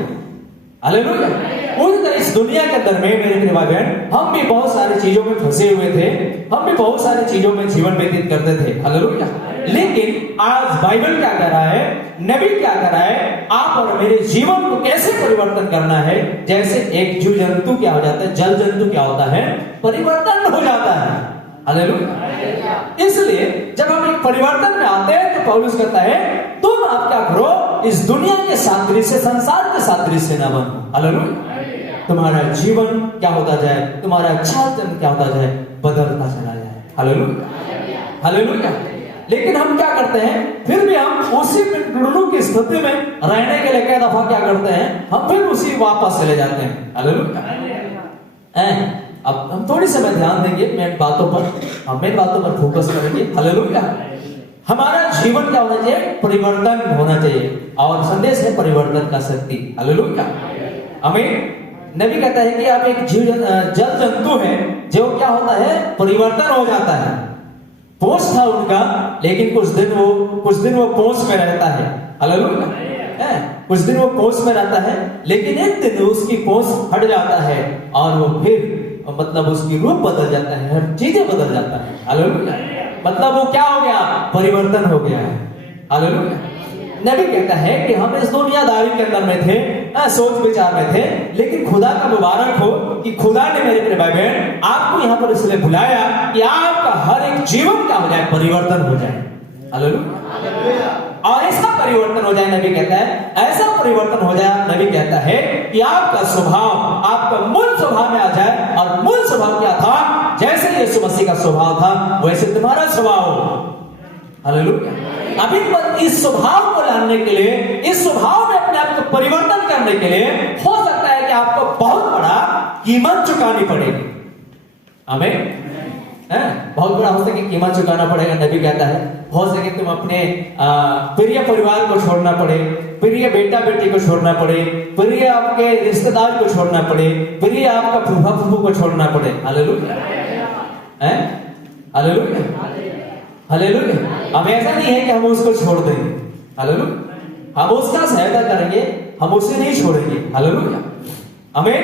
हालेलुया। उस तरह इस दुनिया के अंदर में मेरे प्रिय भाई बहन, हम भी बहुत सारी चीजों में फंसे हुए थे, हम भी बहुत सारी चीजों में जीवन व्यतीत करते थे, हालेलुया। लेकिन आज बाइबल क्या कह रहा है, नबी क्या कह रहा है, आप और मेरे जीवन को कैसे परिवर्तन करना है। जैसे एक जीव जंतु क्या हो जाता है, जल जंतु क्या होता है, परिवर्तन हो जाता है, हालेलुया। इसलिए जब हम एक परिवर्तन में आते हैं तो पौलुस कहता है तुम आप क्या करो, इस दुनिया के सादृश्य, संसार के सादृश्य न बनो, हालेलुया। तुम्हारा जीवन क्या होता जाए, तुम्हारा चाल चलन क्या होता जाए, बदलता चला जाए, हालेलुया, हालेलुया। लेकिन हम क्या करते हैं, फिर भी हम उसी पिंडुलू की स्थिति में रहने के लिए कई दफा क्या करते हैं, हम फिर उसी वापस चले जाते हैं, हालेलुया। अब हम थोड़ी समय ध्यान देंगे मेन बातों पर, हम मेन बातों पर फोकस करेंगे, हालेलुया। हमारा जीवन क्या होना चाहिए, परिवर्तन होना चाहिए। और संदेश है परिवर्तन का शक्ति, हालेलुया, आमीन। नबी कहता है कि आप एक जीव जल जंतु है जो क्या होता है, परिवर्तन हो जाता है। पोंछ था उनका, लेकिन कुछ दिन वो पोंछ में रहता है, हालेलुया। कुछ दिन वो पोंछ में रहता है, लेकिन एक दिन उसकी पोंछ हट जाता है और वो फिर मतलब उसकी रूप बदल जाता है, हर चीजें बदल जाता है, हालेलुया। मतलब वो क्या हो गया, परिवर्तन हो गया है, हालेलुया। नबी कहता है कि हम इस दुनियादारी के अंदर में थे, सोच विचार में थे, लेकिन खुदा का मुबारक हो कि खुदा ने मेरे प्रिय भाई बहन आपको यहाँ पर इसलिए बुलाया कि आपका हर एक जीवन क्या हो जाए, परिवर्तन हो जाए, हालेलुया। और ऐसा परिवर्तन हो जाए, नबी कहता है ऐसा परिवर्तन हो जाए, नबी कहता है कि आपका स्वभाव आपका मूल स्वभाव में आ जाए। और मूल स्वभाव क्या था, जैसे यीशु मसीह का स्वभाव था वैसे तुम्हारा स्वभाव हो, हालेलुया। अभी इस स्वभाव को लाने के लिए, इस स्वभाव में अपने आप को परिवर्तन करने के लिए हो सकता है कि आपको बहुत बड़ा कीमत चुकानी पड़ेगी, आमीन। बहुत बड़ा हो सके कीमत चुकाना पड़ेगा। नबी कहता है हो सके तुम अपने प्रिय परिवार को छोड़ना पड़े, प्रिय बेटा बेटी को छोड़ना पड़े, प्रिय आपके रिश्तेदार को छोड़ना पड़े, प्रिय आपका फूफा फूफू को छोड़ना पड़े, हालेलुया, हालेलुया, हालेलुया। अब ऐसा नहीं है कि हम उसको छोड़ देंगे, हालेलुया। हम उसका सहायता करेंगे, हम उसे नहीं छोड़ेंगे, हालेलुया, आमीन।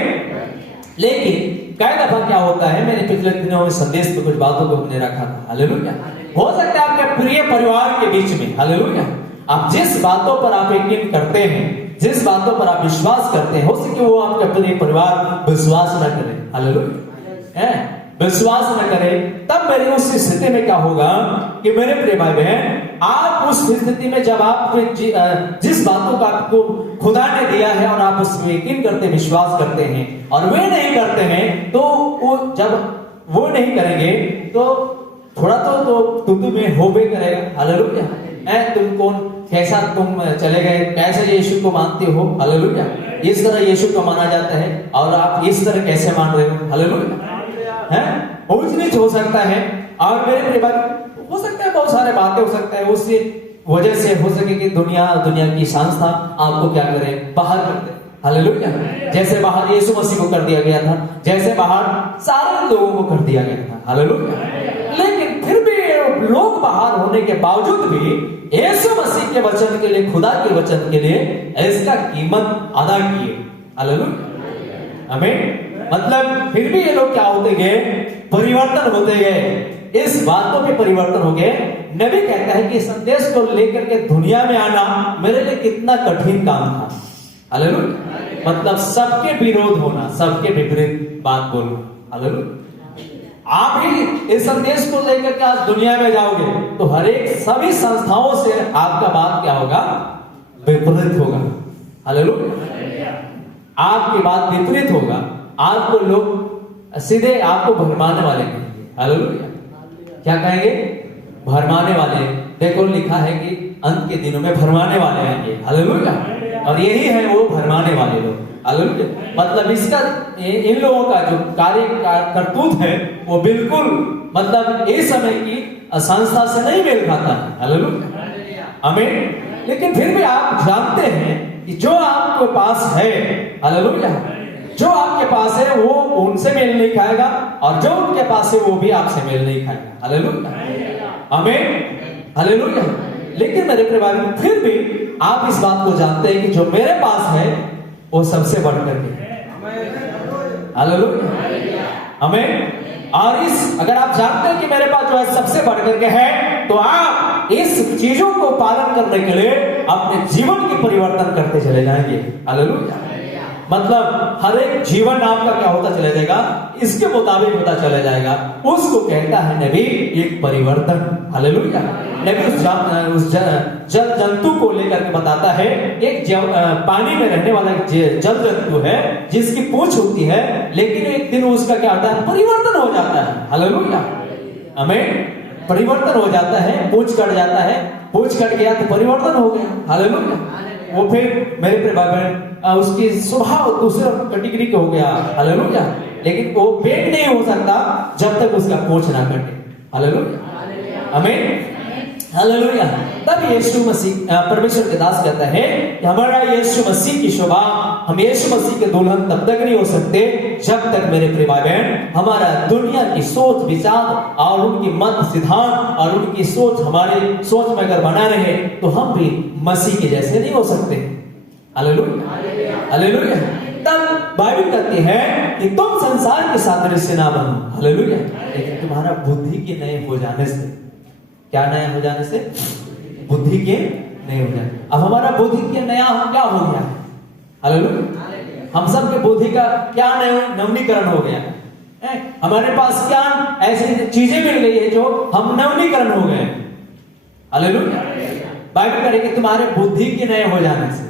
लेकिन कई दफा क्या होता है, मैंने पिछले दिनों में संदेश में कुछ बातों को हमने रखा था, हालेलुया। हो सकता है आपके प्रिय परिवार के बीच में, हालेलुया, आप जिस बातों पर आप यकीन करते हैं, जिस बातों पर आप विश्वास करते हैं, हो सके वो आपका प्रिय परिवार विश्वास न करे, हालेलुया, विश्वास न करे। तब मेरी उस स्थिति में क्या होगा कि मेरे प्रिय भाई बहन, आप उस स्थिति में जब आप जिस बातों का आपको खुदा ने दिया है और आप उसमें यकीन करते, विश्वास करते हैं और वे नहीं करते हैं, तो वो जब वो नहीं करेंगे तो थोड़ा तो तुम में हो भी करेगा, हालेलुया। तुम कौन, कैसा तुम चले गए, कैसे यीशु को मानते हो, हालेलुया। इस तरह यीशु को माना जाता है और आप इस तरह कैसे मान रहे हो, हालेलुया। ऊंच नीच हो सकता है। और मेरे प्रिय भाई, हो सकता है बहुत सारे बातें हो सकता है, उससे वजह से हो सके कि दुनिया की संस्था आपको क्या करे, बाहर कर दे, हालेलुया। जैसे बाहर यीशु मसीह को कर दिया गया था, जैसे बाहर सारे लोगों को कर दिया गया था, हालेलुया। लेकिन फिर भी लोग बाहर होने के बावजूद भी यीशु मसीह के वचन के लिए, खुदा के वचन के लिए इसका कीमत अदा किए, हालेलुया, आमीन। मतलब फिर भी ये लोग क्या होते गए, परिवर्तन होते गए, इस बातों पे परिवर्तन हो गए। नबी कहता है कि संदेश को लेकर के दुनिया में आना मेरे लिए कितना कठिन काम था, हालेलुया। मतलब सबके विरोध होना, सबके विपरीत बात बोलना, हालेलुया। आप ही इस संदेश को लेकर के आज दुनिया में जाओगे तो हर एक सभी संस्थाओं से आपका बात क्या होगा, विपरीत होगा, हालेलुया। आपकी बात विपरीत होगा, आपको लोग सीधे आपको भरमाने वाले कहेंगे, हालेलुया। क्या कहेंगे, भरमाने वाले। देखो लिखा है कि अंत के दिनों में भरमाने वाले आएंगे, हालेलुया। और यही है वो भरमाने वाले लोग, हालेलुया। मतलब इसका इन लोगों का जो कार्य करतूत है वो बिल्कुल मतलब इस समय की संस्था से नहीं मेल खाता है, हालेलुया, आमीन। लेकिन फिर भी आप जानते हैं कि जो आपके पास है, हालेलुया, जो आपके पास है वो उनसे मेल नहीं खाएगा और जो उनके पास है वो भी आपसे मेल नहीं खाएगा। हालेलुया, आमीन, हालेलुया। लेकिन मेरे प्रिय भाई फिर भी आप इस बात को जानते हैं कि जो मेरे पास है वो सबसे बढ़कर के है। हालेलुया, आमीन। और अगर आप जानते हैं कि मेरे पास जो है सबसे बढ़कर के है, तो आप इस चीजों को पालन करने के लिए अपने जीवन की परिवर्तन करते चले जाएंगे। हालेलुया, मतलब हर एक जीवन आपका क्या होता चला जाएगा, इसके मुताबिक होता चला जाएगा। उसको कहता है नबी एक परिवर्तन। हालेलुया, नबी उस जल जंतु को लेकर के बताता है, एक पानी में रहने वाला जल जंतु है जिसकी पूंछ होती है, लेकिन एक दिन उसका क्या होता है, परिवर्तन हो जाता है। हालेलुया, आमीन, परिवर्तन हो जाता है, पूंछ कट जाता है, पूंछ कट गया तो परिवर्तन हो गया। हालेलुया, वो फिर मेरे प्रिय भाई बहन उसकी स्वभाव दूसरे कैटेगरी का हो गया। हालेलुया, लेकिन वो पेट नहीं हो सकता जब तक उसका पूंछ ना कटे। हालेलुया, आमीन, हालेलुया। तब यीशु मसीह परमेश्वर के दास कहता है कि हमारा यीशु मसीह की शोभा, हम यीशु मसीह के दुल्हन तब तक नहीं हो सकते जब तक मेरे प्रिय भाई बहन हमारा दुनिया की सोच विचार और उनकी मत सिद्धांत और उनकी सोच हमारे सोच में अगर बना रहे तो हम भी मसीह के जैसे नहीं हो सकते। Hallelujah, hallelujah. तब बाइबल कहती है कि तुम संसार के सादृश्य ना बनो। हालेलुया, लेकिन तुम्हारा बुद्धि के नए हो जाने से, क्या नया हो जाने से, बुद्धि के नए हो जाने। अब हमारा बुद्धि के नया क्या हो गया? हालेलुया, हम सब के बुद्धि का क्या नवीनीकरण हो गया है। हमारे पास क्या ऐसी चीजें मिल गई है जो हम नवीनीकरण हो गए। हालेलुया, बाइबल कह रही है कि तुम्हारे बुद्धि के नए हो जाने से।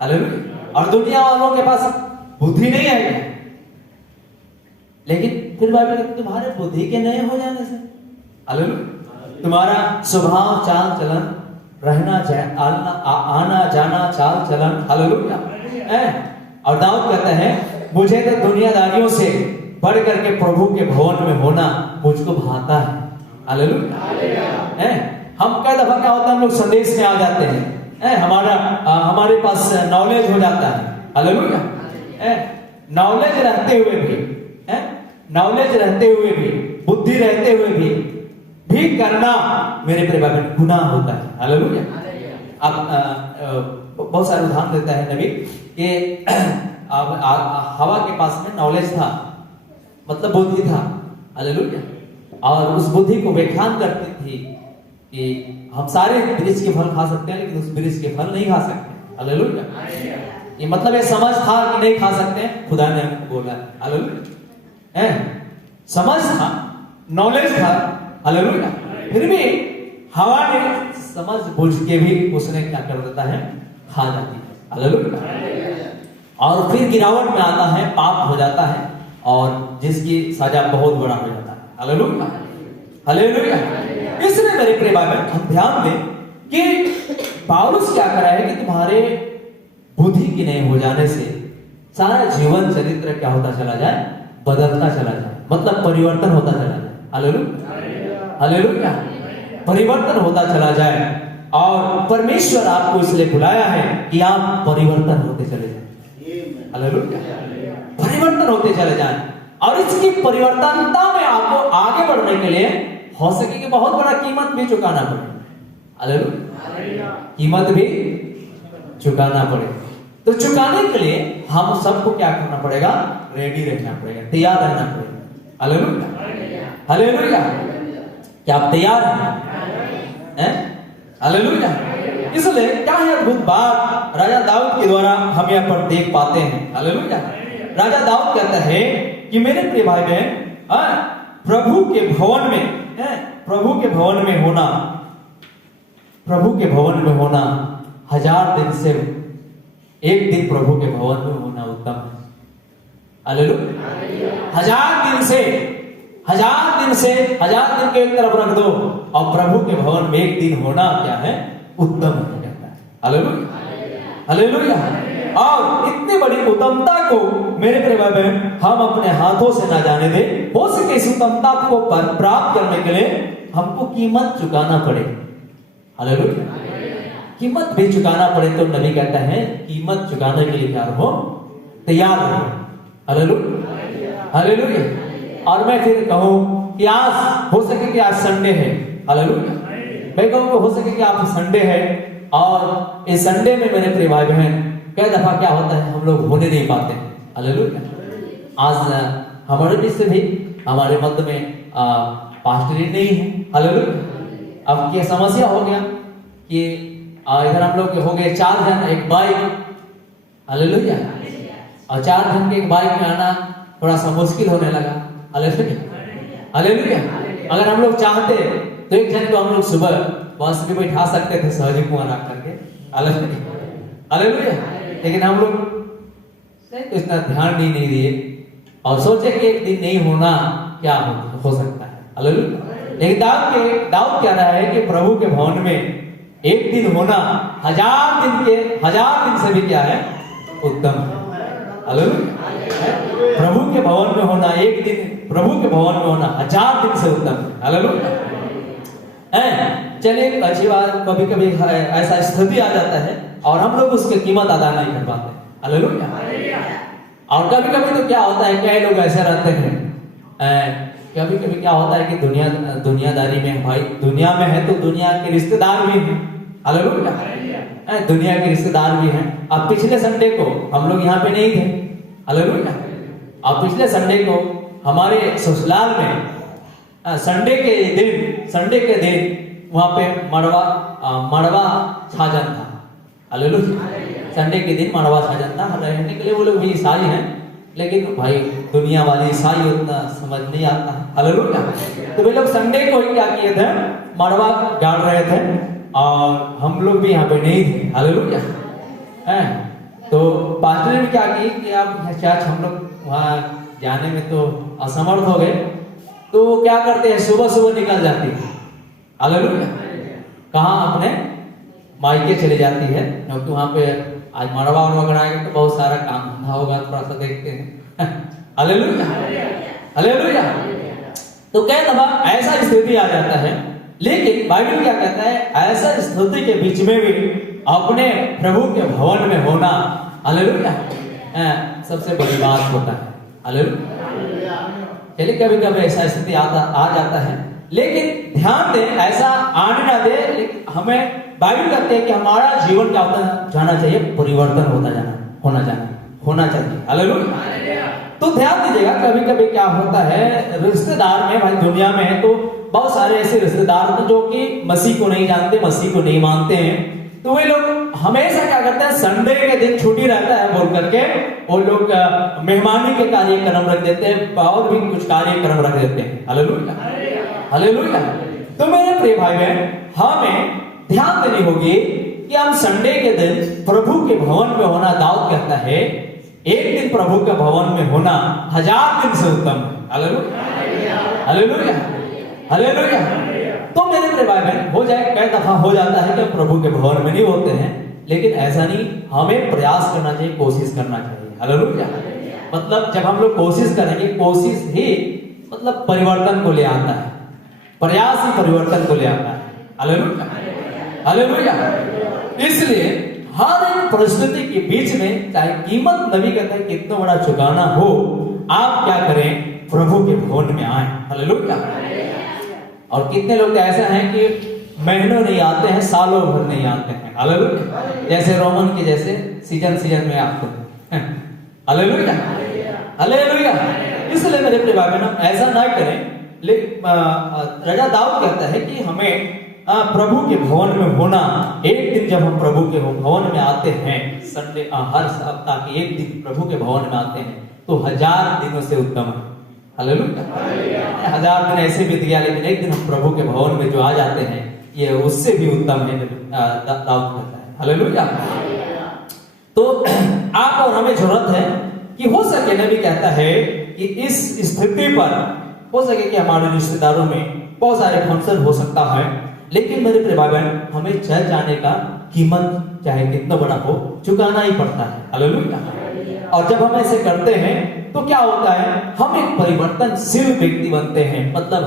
हालेलुया, और दुनिया वालों के पास बुद्धि नहीं है, लेकिन फिर बाइबल कहती है तुम्हारे बुद्धि के नए हो जाने से। हालेलुया, तुम्हारा स्वभाव चाल चलन रहना आना जाना चाल चलन। हालेलुया, और दाऊद कहता है मुझे तो दुनियादारियों से बढ़ करके प्रभु के भवन में होना मुझको भाता है। हालेलुया, हम कई दफा क्या होता है, हम लोग संदेश में आ जाते हैं, हमारे पास नॉलेज हो जाता है। हालेलुया, नॉलेज रहते हुए भी बुद्धि रहते हुए भी करना मेरे प्रिय भाई गुनाह होता है। हालेलुया, अब बहुत सारे उदाहरण देता है नबी कि हवा के पास में नॉलेज था, मतलब बुद्धि था। हालेलुया, और उस बुद्धि को व्याख्यान करती थी कि हम सारे वृक्ष के फल खा सकते हैं लेकिन उस वृक्ष के फल नहीं खा सकते। हालेलुया, ये मतलब ये समझ था कि नहीं खा सकते, खुदा ने हमको बोला। हालेलुया, समझ था, नॉलेज था। हालेलुया, फिर भी हवा ने समझ बुझ के भी उसने क्या कर देता है, खा जाती है। हालेलुया, और फिर गिरावट में आता है, पाप हो जाता है और जिसकी सजा बहुत बड़ा हो जाता है। Hallelujah, hallelujah. इसलिए मेरे प्रिय भाई बहन हम ध्यान दें कि पौलुस क्या कर रहा है कि तुम्हारे बुद्धि के नए हो जाने से सारा जीवन चरित्र क्या होता चला जाए, बदलता चला जाए, मतलब परिवर्तन होता चला जाए। हालेलुया, हालेलुया, परिवर्तन होता चला जाए। और परमेश्वर आपको इसलिए बुलाया है कि आप परिवर्तन होते चले जाए। हालेलुया, परिवर्तन होते चले जाएं और इसकी परिवर्तनता में आपको आगे बढ़ने के लिए हो सके कि बहुत बड़ा कीमत भी चुकाना पड़े। हालेलुया, कीमत भी चुकाना पड़े। तो चुकाने के लिए हम सबको क्या करना पड़ेगा, रेडी रहना पड़ेगा, तैयार रहना पड़ेगा। हालेलुया, हालेलुया, क्या आप तैयार हैं? हालेलुया, इसलिए क्या है अद्भुत बात राजा दाऊद के द्वारा हम यहाँ पर देख पाते हैं। हालेलुया, राजा दाऊद कहता है कि मेरे प्रिय भाई बहन प्रभु के भवन में, प्रभु के भवन में होना, प्रभु के भवन में होना 1000 दिन से एक दिन प्रभु के भवन में होना उत्तम है। हालेलुया, 1000 दिन से 1000 दिन के एक तरफ रख दो और प्रभु के भवन में एक दिन होना क्या है, उत्तम है कहता है। Hallelujah, hallelujah. और इतनी बड़ी उत्तमता को मेरे प्रिय भाई बहन हम अपने हाथों से ना जाने दे। हो सके इस उत्तमता को प्राप्त करने के लिए हमको कीमत चुकाना पड़े। हालेलुया, कीमत भी चुकाना पड़े तो नबी कहता है कीमत चुकाने के लिए क्या रहो, तैयार रहो। Hallelujah, hallelujah. और मैं फिर कहूं कि आज हो सके कि आज संडे है, हालेलुया। मैं कहूं कि हो सके कि आज संडे है और इस संडे में मेरे प्रिय भाई बहन कई दफा क्या होता है हम लोग होने नहीं पाते, हालेलुया। आज हमारे बीच से भी हमारे मध्य में पास्टर नहीं है, हालेलुया। अब क्या समस्या हो गया कि इधर हम लोग हो गए 4 जन एक बाइक, हालेलुया। और 4 जन के एक बाइक में आना थोड़ा सा मुश्किल होने लगा, हालेलुया, हालेलुया। अगर हम लोग चाहते तो एक जन को हम लोग सुबह बस में बैठा सकते थे सहजी कुआं रख करके, हालेलुया, हालेलुया। लेकिन हम लोग तो इतना ध्यान नहीं दिए और सोचे कि एक दिन नहीं होना क्या हो सकता है, हालेलुया। लेकिन दाऊद कह रहा है कि प्रभु के भवन में एक दिन होना 1000 दिन से भी क्या है, उत्तम है, हालेलुया। प्रभु के भवन में होना एक दिन, प्रभु के भवन में होना 1000 दिन से उत्तम है, हालेलुया। चलिए अच्छी बात, कभी कभी ऐसा स्थिति आ जाता है और हम लोग उसकी कीमत अदा नहीं कर पाते, हालेलुया। और कभी कभी तो क्या होता है, कई लोग ऐसे रहते हैं, कभी कभी क्या होता है कि दुनियादारी में, भाई दुनिया में है तो दुनिया के रिश्तेदार भी हैं, हालेलुया। दुनिया के रिश्तेदार भी हैं। अब पिछले संडे को हम लोग यहाँ पे नहीं थे, हालेलुया। अब पिछले संडे को हमारे ससुराल में संडे के दिन वहां पे मड़वा छाजन था, हालेलुया। संडे के दिन मड़वा छाजन था। रहने के लिए वो लोग भी ईसाई हैं, लेकिन भाई दुनिया वाले ईसाई उतना समझ नहीं आता है, हालेलुया। तो वे लोग संडे को ही क्या किए थे, मड़वा गाड़ रहे थे और हम लोग भी यहाँ पे नहीं थे, हालेलुया। तो पास्टर ने क्या की कि अब चर्च हम लोग वहाँ जाने में तो असमर्थ हो गए, तो वो क्या करते हैं, सुबह सुबह निकल जाती है, हालेलुया। कहाँ, अपने मायके चले जाती है, क्योंकि वहाँ पे आज मड़वा गड़ाएंगे तो बहुत सारा काम धंधा होगा, थोड़ा सा देखते हैं, हालेलुया, हालेलुया। तो कई दफा ऐसा स्थिति आ जाता है, लेकिन बाइबल क्या कहता है, ऐसा स्थिति के बीच में भी अपने प्रभु के भवन में होना, हालेलुया, सबसे बड़ी बात होता है, हालेलुया। चलिए कभी कभी ऐसा स्थिति आ जाता है, लेकिन ध्यान दें ऐसा आने ना दे। हमें बाइबल कहते हैं कि हमारा जीवन क्या होता जाना चाहिए, परिवर्तन होना चाहिए, हालेलुया। तो ध्यान दीजिएगा, कभी कभी क्या होता है रिश्तेदार में, भाई दुनिया में है तो बहुत सारे ऐसे रिश्तेदार तो जो कि मसीह को नहीं जानते, मसीह को नहीं मानते हैं, तो वे लोग हमेशा क्या करते हैं, संडे के दिन छुट्टी रहता है बोल करके वो लोग मेहमानी के कार्यक्रम रख देते हैं और भी कुछ कार्यक्रम रख देते हैं, हालेलुया, हालेलुया। तो मेरे प्रिय भाई बहन, हमें ध्यान देनी होगी कि हम संडे के दिन प्रभु के भवन में होना, दाऊद कहता है एक दिन प्रभु के भवन में होना 1000 दिन से उत्तम है, हालेलुया, हालेलुया, हालेलुया। तो मेरे प्रिय भाई बहन, हो जाए कई दफा हो जाता है कि प्रभु के भवन में नहीं होते हैं, लेकिन ऐसा नहीं, हमें प्रयास करना चाहिए, कोशिश करना चाहिए, हालेलुया। मतलब जब हम लोग कोशिश करेंगे, कोशिश ही मतलब परिवर्तन को ले आता है, प्रयास ही परिवर्तन को ले आता है, हालेलुया, हालेलुया। इसलिए हर एक परिस्थिति के बीच में, चाहे कीमत नबी कहते हैं कितना बड़ा चुकाना हो, आप क्या करें, प्रभु के भवन में आए, हालेलुया। और कितने लोग ऐसे हैं कि महीनों नहीं आते हैं, सालों भर नहीं आते हैं, हालेलुया। जैसे रोमन के जैसे सीजन में आते हैं, हालेलुया, हालेलुया। इसलिए मेरे प्रिय भाई बहन, ऐसा ना करें। लेकिन राजा दाऊद कहता है कि हमें प्रभु के भवन में होना, एक दिन जब हम प्रभु के भवन में आते हैं, संडे हर सप्ताह के एक दिन प्रभु के भवन में आते हैं, तो 1000 दिनों से उत्तम है, हालेलुया। 1000 दिन ऐसे बीत गया, लेकिन एक दिन हम प्रभु के भवन में जो आ जाते हैं, ये उससे भी उत्तम है, दाऊद कहता है, हालेलुया। तो आप और हमें जरूरत है कि हो सके, नबी कहता है कि इस स्थिति पर हो सके कि हमारे रिश्तेदारों में बहुत सारे फंक्शन हो सकता है, लेकिन मेरे प्रिय भाई बहन, हमें चल जाने का कीमत चाहे कितना बड़ा हो, चुकाना ही पड़ता है, हालेलुया। और जब हम ऐसे करते हैं तो क्या होता है, हम एक परिवर्तनशील व्यक्ति बनते हैं। मतलब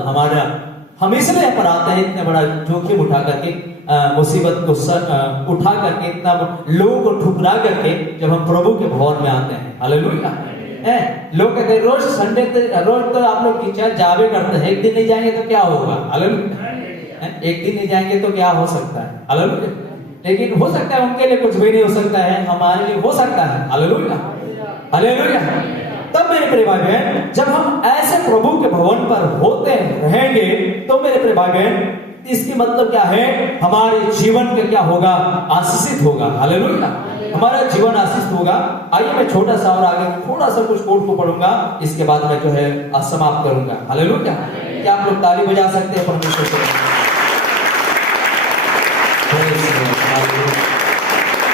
हम इसलिए पर आते हैं इतने बड़ा जोखिम उठा करके मुसीबत को उठा करके, इतना लोगों को ठुकरा करके जब हम प्रभु के भवन में आते हैं, हालेलुया। लोग कहते हैं रोज संडे रोज तो आप लोग चर्च जावे करते हैं, एक दिन नहीं जाएंगे तो क्या होगा, हालेलुया। एक दिन नहीं जाएंगे तो क्या हो सकता है, हालेलुया। लेकिन हो सकता है उनके लिए कुछ भी नहीं हो सकता है, हमारे लिए हो सकता है, हालेलुया, हालेलुया। तब मेरे प्रिय भाई बहन, जब हम ऐसे प्रभु के भवन पर होते रहेंगे तो मेरे प्रिय भाई बहन, इसकी मतलब क्या है, हमारे जीवन का क्या होगा, आशीषित होगा, हालेलुया। हमारा जीवन आशीषित होगा। आइए मैं छोटा सा और आगे थोड़ा सा कुछ कोड को पढ़ूंगा, इसके बाद मैं जो है समाप्त करूंगा, हालेलुया। क्या आप लोग ताली बजा सकते हैं परमेश्वर को?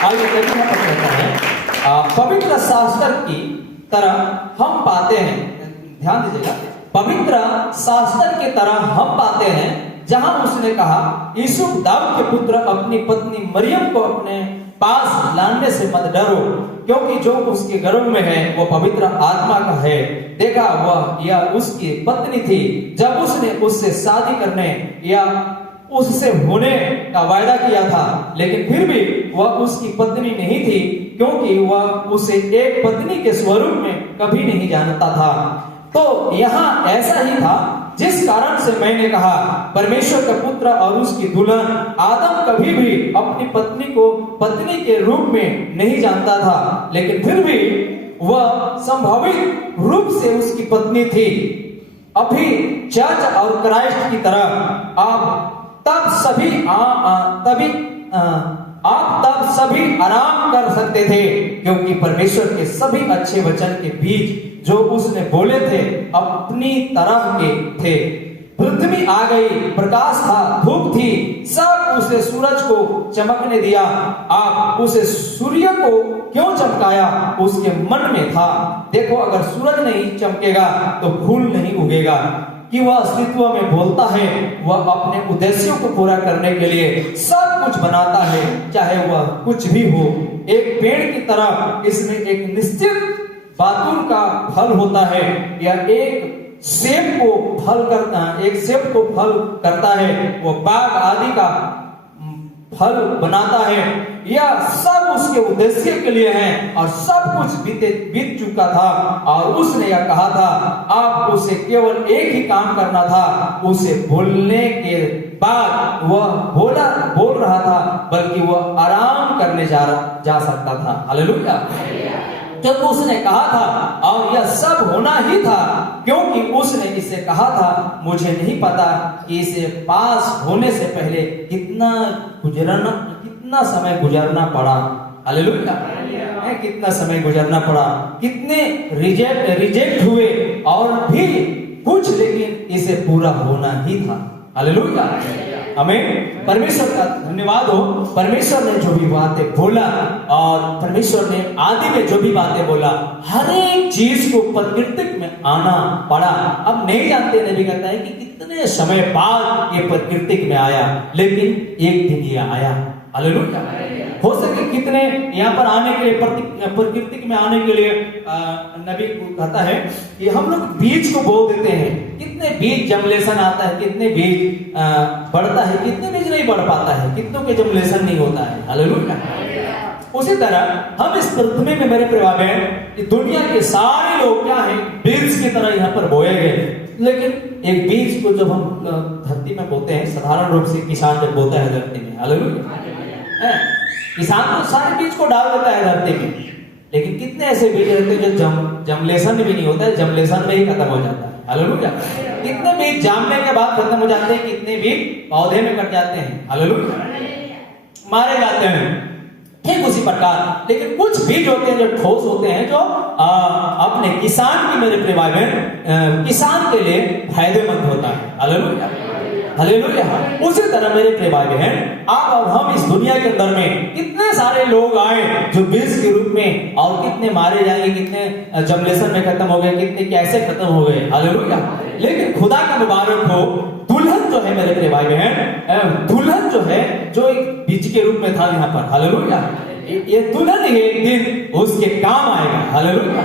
आइए देखिए यहाँ पर कहता है, पवित्र शास्त्र की तरह हम पाते हैं, ध्यान दीजिएगा, पवित्र शास्त्र की तरह हम पाते हैं जहां उसने कहा, यूसुफ दाऊद के पुत्र अपनी पत्नी मरियम को अपने पास लाने से मत डरो, क्योंकि जो उसके गर्भ में है वो पवित्र आत्मा का है। देखा वह या उसकी पत्नी थी, जब उसने उससे शादी करने या उससे होने का वायदा किया था, लेकिन फिर भी वह उसकी पत्नी नहीं थी, क्योंकि वह उसे एक पत्नी के स्वरूप में कभी नहीं जानता था। तो यहाँ ऐसा ही था, जिस कारण से मैंने कहा, परमेश्वर का पुत्र और उसकी दुल्हन आदम कभी भी अपनी पत्नी को पत्नी के रूप में नहीं जानता था, लेकिन फिर भी वह संभावित रूप से उसकी पत्नी थी। अभी चर्च और क्राइस्ट की तरह आप तब सभी आराम कर सकते थे, क्योंकि परमेश्वर के सभी अच्छे वचन के बीज जो उसने बोले थे अपनी तरह के थे। पृथ्वी आ गई, प्रकाश था, धूप थी, सब उसे सूरज को चमकने दिया। आप उसे सूर्य को क्यों चमकाया, उसके मन में था। देखो अगर सूरज नहीं चमकेगा तो फूल नहीं उगेगा। कि वह अस्तित्व में बोलता है, वह अपने उद्देश्यों को पूरा करने के लिए सब कुछ बनाता है, चाहे वह कुछ भी हो। एक पेड़ की तरह इसमें एक निश्चित बातून का फल होता है, या एक सेब को फल करता है, वो बाग आदि का फल बनाता है। यह सब उसके उद्देश्य के लिए है, और सब कुछ बीत चुका था, और उसने यह कहा था, आप उसे केवल एक ही काम करना था। उसे बोलने के बाद वह बोल रहा था, बल्कि वह आराम करने जा सकता था, हालेलुया। जब उसने कहा था, और यह सब होना ही था, क्योंकि उसने इसे कहा था, मुझे नहीं पता कि इसे पास होने से पहले कितना समय गुजरना पड़ा, हालेलुया। कितना समय गुजरना पड़ा, कितने रिजेक्ट हुए, और भी कुछ, लेकिन इसे पूरा होना ही था, हालेलुया। हमें परमेश्वर का धन्यवाद हो। परमेश्वर ने जो भी बातें बोला, और परमेश्वर ने आदि में जो भी बातें बोला, हर एक चीज को प्रकृति में आना पड़ा। अब नहीं जानते, नबी कहता है कि कितने समय बाद ये प्रकृति में आया, लेकिन एक दिन ये आया, हालेलुया। हो सके कितने यहाँ पर आने के लिए, प्रकृति में आने के लिए नबी कहता है कि हम लोग बीज को बो देते हैं, कितने बीज जमलेसन आता है, कितने बीज बढ़ता है, कितने बीज नहीं बढ़ पाता है, कितनों के जमलेसन नहीं होता है, हालेलुया। उसी तरह हम इस पृथ्वी में, मेरे परिवार में, दुनिया के सारे लोग क्या है, बीज की तरह यहाँ पर बोए गए। लेकिन एक बीज को जब हम धरती में बोते हैं, साधारण रूप से किसान जब बोता है धरती में, हालेलुया, किसान तो सारे बीज को डाल देता है धरती में, लेकिन कितने ऐसे बीज रहते हैं जो जमलेसन भी नहीं होता है, जमलेसन में ही खत्म हो जाता है, हालेलुया। कितने बीज जामने के बाद खत्म हो जाते हैं, कितने बीज पौधे में कट जाते हैं, हालेलुया, मारे जाते हैं। ठीक उसी प्रकार, लेकिन कुछ बीज होते हैं जो ठोस होते हैं, जो अपने किसान की, मेरे प्रिय भाई बहन, किसान के लिए फायदेमंद होता है, हालेलुया, हालेलुया। उसी तरह मेरे प्रिय भाई बहन, आप और हम इस दुनिया के अंदर में कितने सारे लोग आए जो बीज के रूप में, और कितने मारे जाएंगे, कितने जमलेसन में खत्म हो गए, कितने कैसे खत्म हो गए, हालेलुया। लेकिन खुदा का मुबारक हो, दुल्हन जो है मेरे प्रिय भाई बहन, दुल्हन जो है, जो एक बीज के रूप में था यहाँ पर, हालेलुया, ये दुल्हन एक दिन उसके काम आएगा, हालेलुया,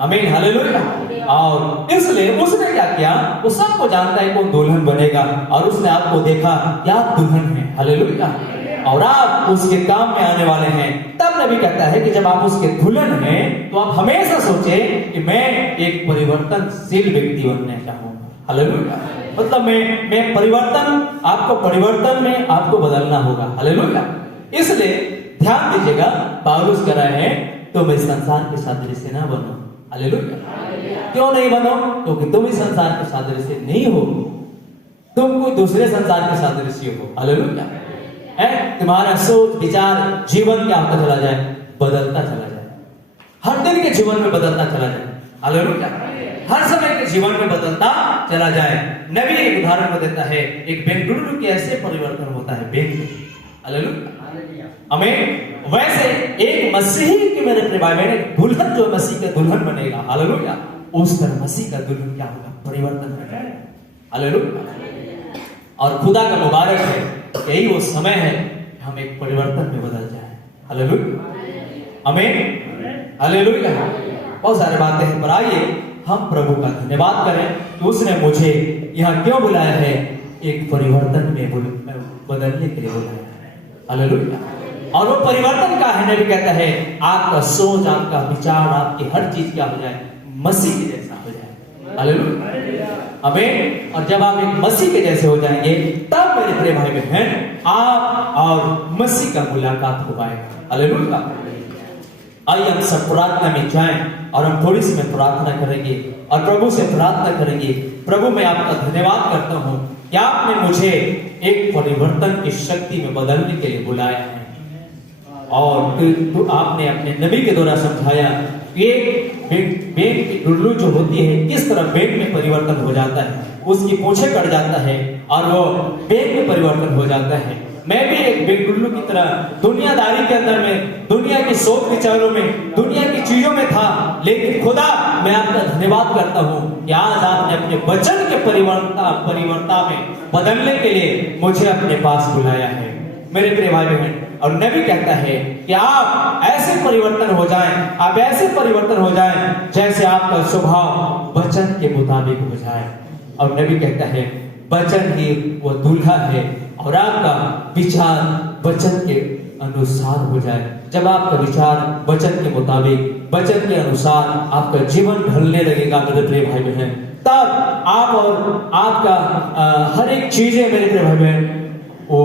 आमीन, हालेलुया। और इसलिए उसने क्या किया, वो सबको जानता है कौन दुल्हन बनेगा, और उसने आपको देखा क्या दुल्हन है, हालेलुया, और आप उसके काम में आने वाले हैं। तब नबी कहता है कि जब आप उसके दुल्हन हैं तो आप हमेशा सोचें कि मैं एक परिवर्तनशील व्यक्ति बनना चाहूंगा। हालेलुया, मतलब मैं परिवर्तन में आपको बदलना होगा। हालेलुया, इसलिए ध्यान दीजिएगा, पौलुस कह रहे हैं तुम इस संसार के सादृश्य ना बनो। हालेलुया, क्यों नहीं बनो? क्योंकि तुम इस संसार के सादृश्य नहीं हो, तुम कोई दूसरे संसार के सादृश्य हो। हालेलुया, तुम्हारा सोच विचार जीवन क्या होता चला जाए, बदलता चला जाए, हर दिन के जीवन में बदलता चला जाए। हालेलुया, हर समय के जीवन में बदलता चला जाए। नबी एक उदाहरण में देता है, एक बेंगलुरु के ऐसे परिवर्तन होता है बेंगलुरु। हालेलुया, आमीन। वैसे एक मसीही के मेरे प्रिय भाई बहन, दुल्हन जो मसीह का दुल्हन बनेगा, हालेलुया, उस तरह मसीह का दुल्हन क्या होगा, परिवर्तन हो जाएगा। हालेलुया, और खुदा का मुबारक है, यही वो समय है हम एक परिवर्तन में बदल जाए। हालेलुया, आमीन, हालेलुया। बहुत सारे बातें हैं, पर आइए हम प्रभु का धन्यवाद करें कि उसने मुझे यहाँ क्यों बुलाया है, एक परिवर्तन में बदलने के लिए बुलाया है। हालेलुया, और वो परिवर्तन का है, नबी कहता है आपका सोच, आपका विचार, आपकी हर चीज क्या हो जाए, मसीह के जैसा हो जाए। हालेलुया, आमीन। और जब आप एक मसीह के जैसे हो जाएंगे, तब मेरे प्रिय भाई बहन आप और मसीह का मुलाकात हो पाएगा। हालेलुया, आइए हम सब प्रार्थना में जाएं और हम थोड़ी सी में प्रार्थना करेंगे और प्रभु से प्रार्थना करेंगे। प्रभु, मैं आपका धन्यवाद करता हूं कि आपने मुझे एक परिवर्तन की शक्ति में बदलने के लिए बुलाया है, और तो आपने अपने नबी के द्वारा समझाया कि बेंग की डुल्लू जो होती है किस तरह बेंग में परिवर्तन हो जाता है, उसकी पूंछे कट जाता है और वो बेंग में परिवर्तन हो जाता है। मैं भी एक बेंगलुरु की तरह दुनियादारी के अंदर में, दुनिया की सोच विचारों में, दुनिया की चीजों में था, लेकिन खुदा मैं आपका धन्यवाद करता हूँ कि आज आपने अपने वचन के परिवर्तन में बदलने के लिए मुझे अपने पास बुलाया है। मेरे प्रिय भाई बहन, और नबी कहता है कि आप ऐसे परिवर्तन हो जाएं, आप ऐसे परिवर्तन हो जाएं जैसे आपका स्वभाव वचन के मुताबिक हो जाए। और नबी कहता है वचन ही वो दूल्हा है और आपका विचार वचन के अनुसार हो जाए। जब आपका विचार वचन के मुताबिक, वचन के अनुसार आपका जीवन ढलने लगेगा मेरे प्रिय भाई बहन, तब आप और आपका हर एक चीजें मेरे प्रिय भाई बहन वो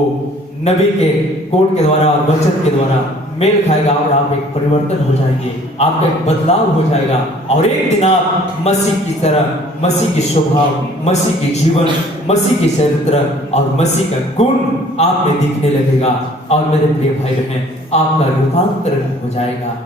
नबी के कोड के द्वारा और वचन के द्वारा मेल खाएगा और आप एक परिवर्तन हो जाएंगे, आपका एक बदलाव हो जाएगा और एक दिन आप मसीह की तरह, मसीह की स्वभाव, मसीह की जीवन, मसीह की चरित्र और मसीह का गुण आप में दिखने लगेगा और मेरे प्रिय भाई बहन आपका रूपांतरण हो जाएगा।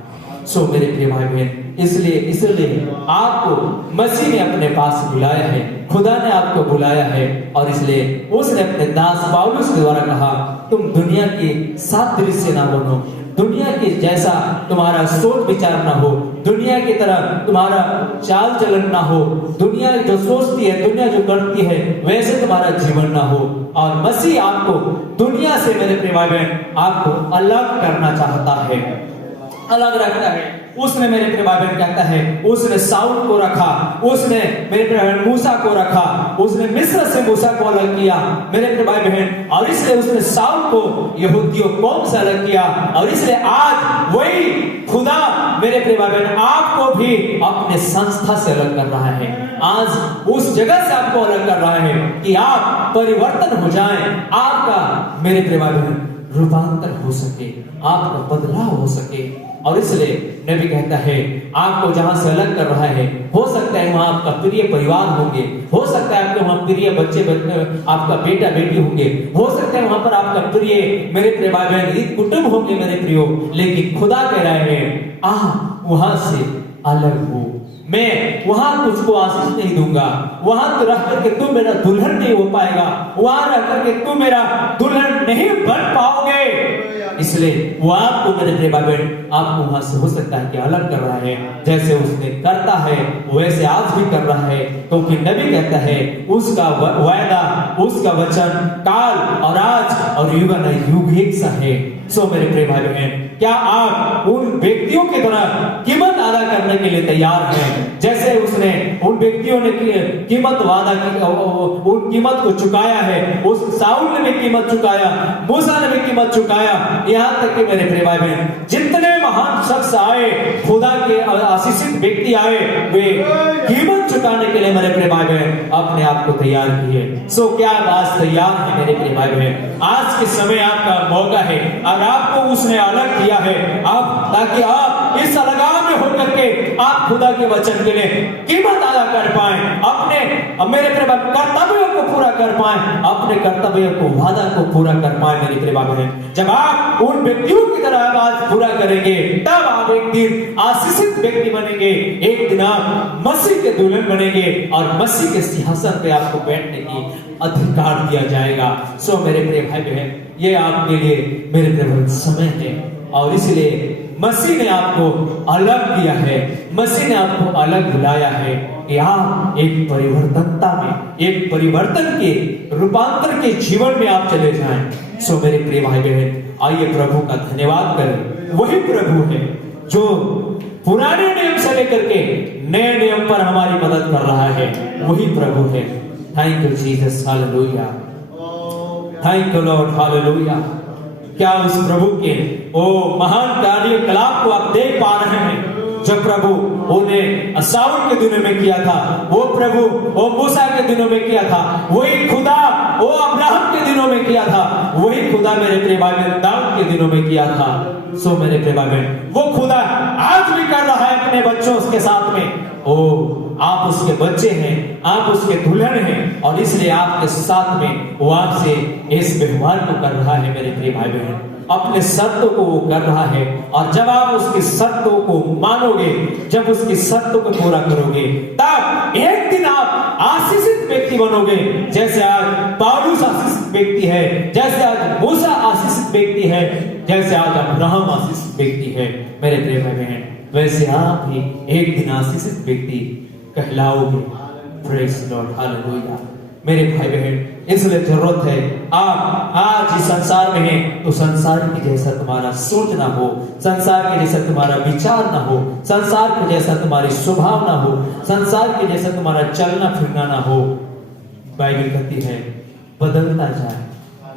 सो मेरे प्रिय भाई बहन, इसलिए आपको मसीह ने अपने पास बुलाया है, खुदा ने आपको बुलाया है और इसलिए उसने अपने दास पौलुस के द्वारा कहा तुम दुनिया के सादृश्य ना बनो, दुनिया के जैसा तुम्हारा सोच विचार ना हो, दुनिया की तरह तुम्हारा चाल चलन ना हो, दुनिया जो सोचती है, दुनिया जो करती है वैसे तुम्हारा जीवन ना हो। और मसीह आपको दुनिया से मेरे प्रिय भाई बहन आपको अलग करना चाहता है, अलग रखता है। उसने मेरे प्रिय भाई बहन कहता है उसने साउल को रखा, उसने मेरे प्रिय बहन मूसा को रखा, उसने मिस्र से मूसा को अलग किया मेरे प्रिय भाई बहन, और इसलिए उसने साउल को यहूदियों कौम से अलग किया और इसलिए आज वही खुदा मेरे प्रिय भाई बहन आपको भी अपने संस्था से अलग कर रहा है। आज उस जगह से आपको अलग कर रहा है कि आप परिवर्तन हो जाएं, आपका मेरे प्रिय भाई बहन रूपांतर हो सके, आपका बदलाव हो सके। और इसलिए नबी कहता है आपको जहां से अलग कर रहा है, हो सकता है वहां आपका प्रिय परिवार होंगे, हो सकता है आपके वहां प्रिय बच्चे, आपका बेटा बेटी होंगे, हो सकता है वहां पर आपका प्रिय मेरे प्रिय भाई बहन कुटुंब होंगे मेरे प्रियो, लेकिन खुदा कह रहे हैं वहां से अलग हो, मैं वहां तुझको आशीष नहीं दूंगा, वहां तो रह करके तू मेरा दुल्हन नहीं हो पाएगा, वहां रह करके तू मेरा दुल्हन नहीं बन पाओगे। इसलिए वो आपको मेरे प्रिय भाई बहन आपको वहां से हो सकता है कि अलग कर रहा है, जैसे उसने करता है वैसे आज भी कर रहा है, क्योंकि नबी कहता है उसका वायदा, उसका वचन काल और आज और युग एक सा है। सो मेरे प्रिय भाई बहन, क्या आप उन व्यक्तियों की तरह कीमत अदा करने के लिए तैयार हैं जैसे उसने उन व्यक्तियों ने कीमत वादा की, उन कीमत को चुकाया है। उस साउल ने भी कीमत चुकाया, मूसा ने भी कीमत चुकाया। यहाँ तक कि मेरे प्रिय भाई बहन, जितने महान शख्स आए, खुदा के आशीषित व्यक्ति आए, वे कीमत चुकाने के लिए मेरे प्रिय भाई बहन अपने आप को तैयार किए। सो क्या आप आज तैयार हैं मेरे प्रिय भाई बहन? आज के समय आपका मौका है, और आपको उसने अलग किया है आप, ताकि आप इस अलगाव में होकर के आप खुदा के वचन के लिए कीमत अदा कर पाए, अपने मेरे प्रिय भाई कर्तव्यों को पूरा कर पाए, अपने कर्तव्यों को वादा को पूरा कर पाए मेरे प्रिय भाई बहन। जब आप उन व्यक्तियों की तरह आवाज पूरा करेंगे, तब आप एक दिन आशीषित व्यक्ति बनेंगे, एक दिन आप मसीह के दुल्हन बनेंगे, और मसीह के सिंहासन पे आपको बैठने की अधिकार दिया जाएगा। सो मेरे प्रिय भाई बहन, ये आपके लिए मेरे प्रिय समय है, और इसलिए मसीह ने आपको अलग किया है, मसीह ने आपको अलग बुलाया है कि आप एक परिवर्तनता में, एक परिवर्तन के रूपांतर के जीवन में आप चले जाएं। सो मेरे प्रिय भाई बहन, आइए प्रभु का धन्यवाद करें। वही प्रभु है जो पुराने नियम से लेकर के नए नियम पर हमारी मदद कर रहा है, वही प्रभु है। Thank you Jesus, hallelujah, thank you Lord, hallelujah. क्या उस प्रभु के ओ महान कार्यकलाप को आप देख पा रहे हैं, जो प्रभु उन्हें साउल के दिनों में किया था, वो प्रभु वो मूसा के दिनों में किया था, वही खुदा वो अब्राहम के दिनों में किया था, वही खुदा मेरे प्रिय भाई बहन दाऊद के दिनों में किया था। सो मेरे प्रिय भाई बहन, वो खुदा आज भी कर रहा है अपने बच्चों के साथ में। ओ आप उसके बच्चे हैं, आप उसके दुल्हन हैं, और इसलिए आपके साथ में वो आपसे इस व्यवहार को कर रहा है मेरे प्रिय भाई बहन। अपने शर्तों को वो कर रहा है, और जब आप उसकी शर्तों को मानोगे, जब उसकी शर्तों को पूरा करोगे, तब एक दिन आप आशीषित व्यक्ति बनोगे। जैसे आज पौलुस आशीषित व्यक्ति है, जैसे आज मूसा आशीषित व्यक्ति है, जैसे आज अब्राहम आशीषित व्यक्ति है मेरे प्रिय भाई बहन, वैसे आप भी एक दिन आशीषित व्यक्ति कहलाओगे। प्रेज़ लॉर्ड, हालेलुया मेरे भाई बहन। इसलिए जरूरत है आप आज इस संसार में हैं, तो संसार के जैसा तुम्हारा सोच ना हो, संसार के जैसा तुम्हारा विचार ना हो, संसार के जैसा तुम्हारी स्वभाव ना हो, संसार के जैसा तुम्हारा चलना फिरना ना हो। बाइबल कहती है बदलता जाए,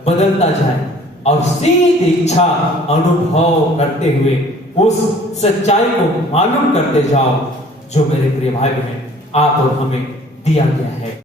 बदलता जाए, और सीधी इच्छा अनुभव करते हुए उस सच्चाई को मालूम करते जाओ जो मेरे प्रिय भाई बहन आप और हमें दिया गया है।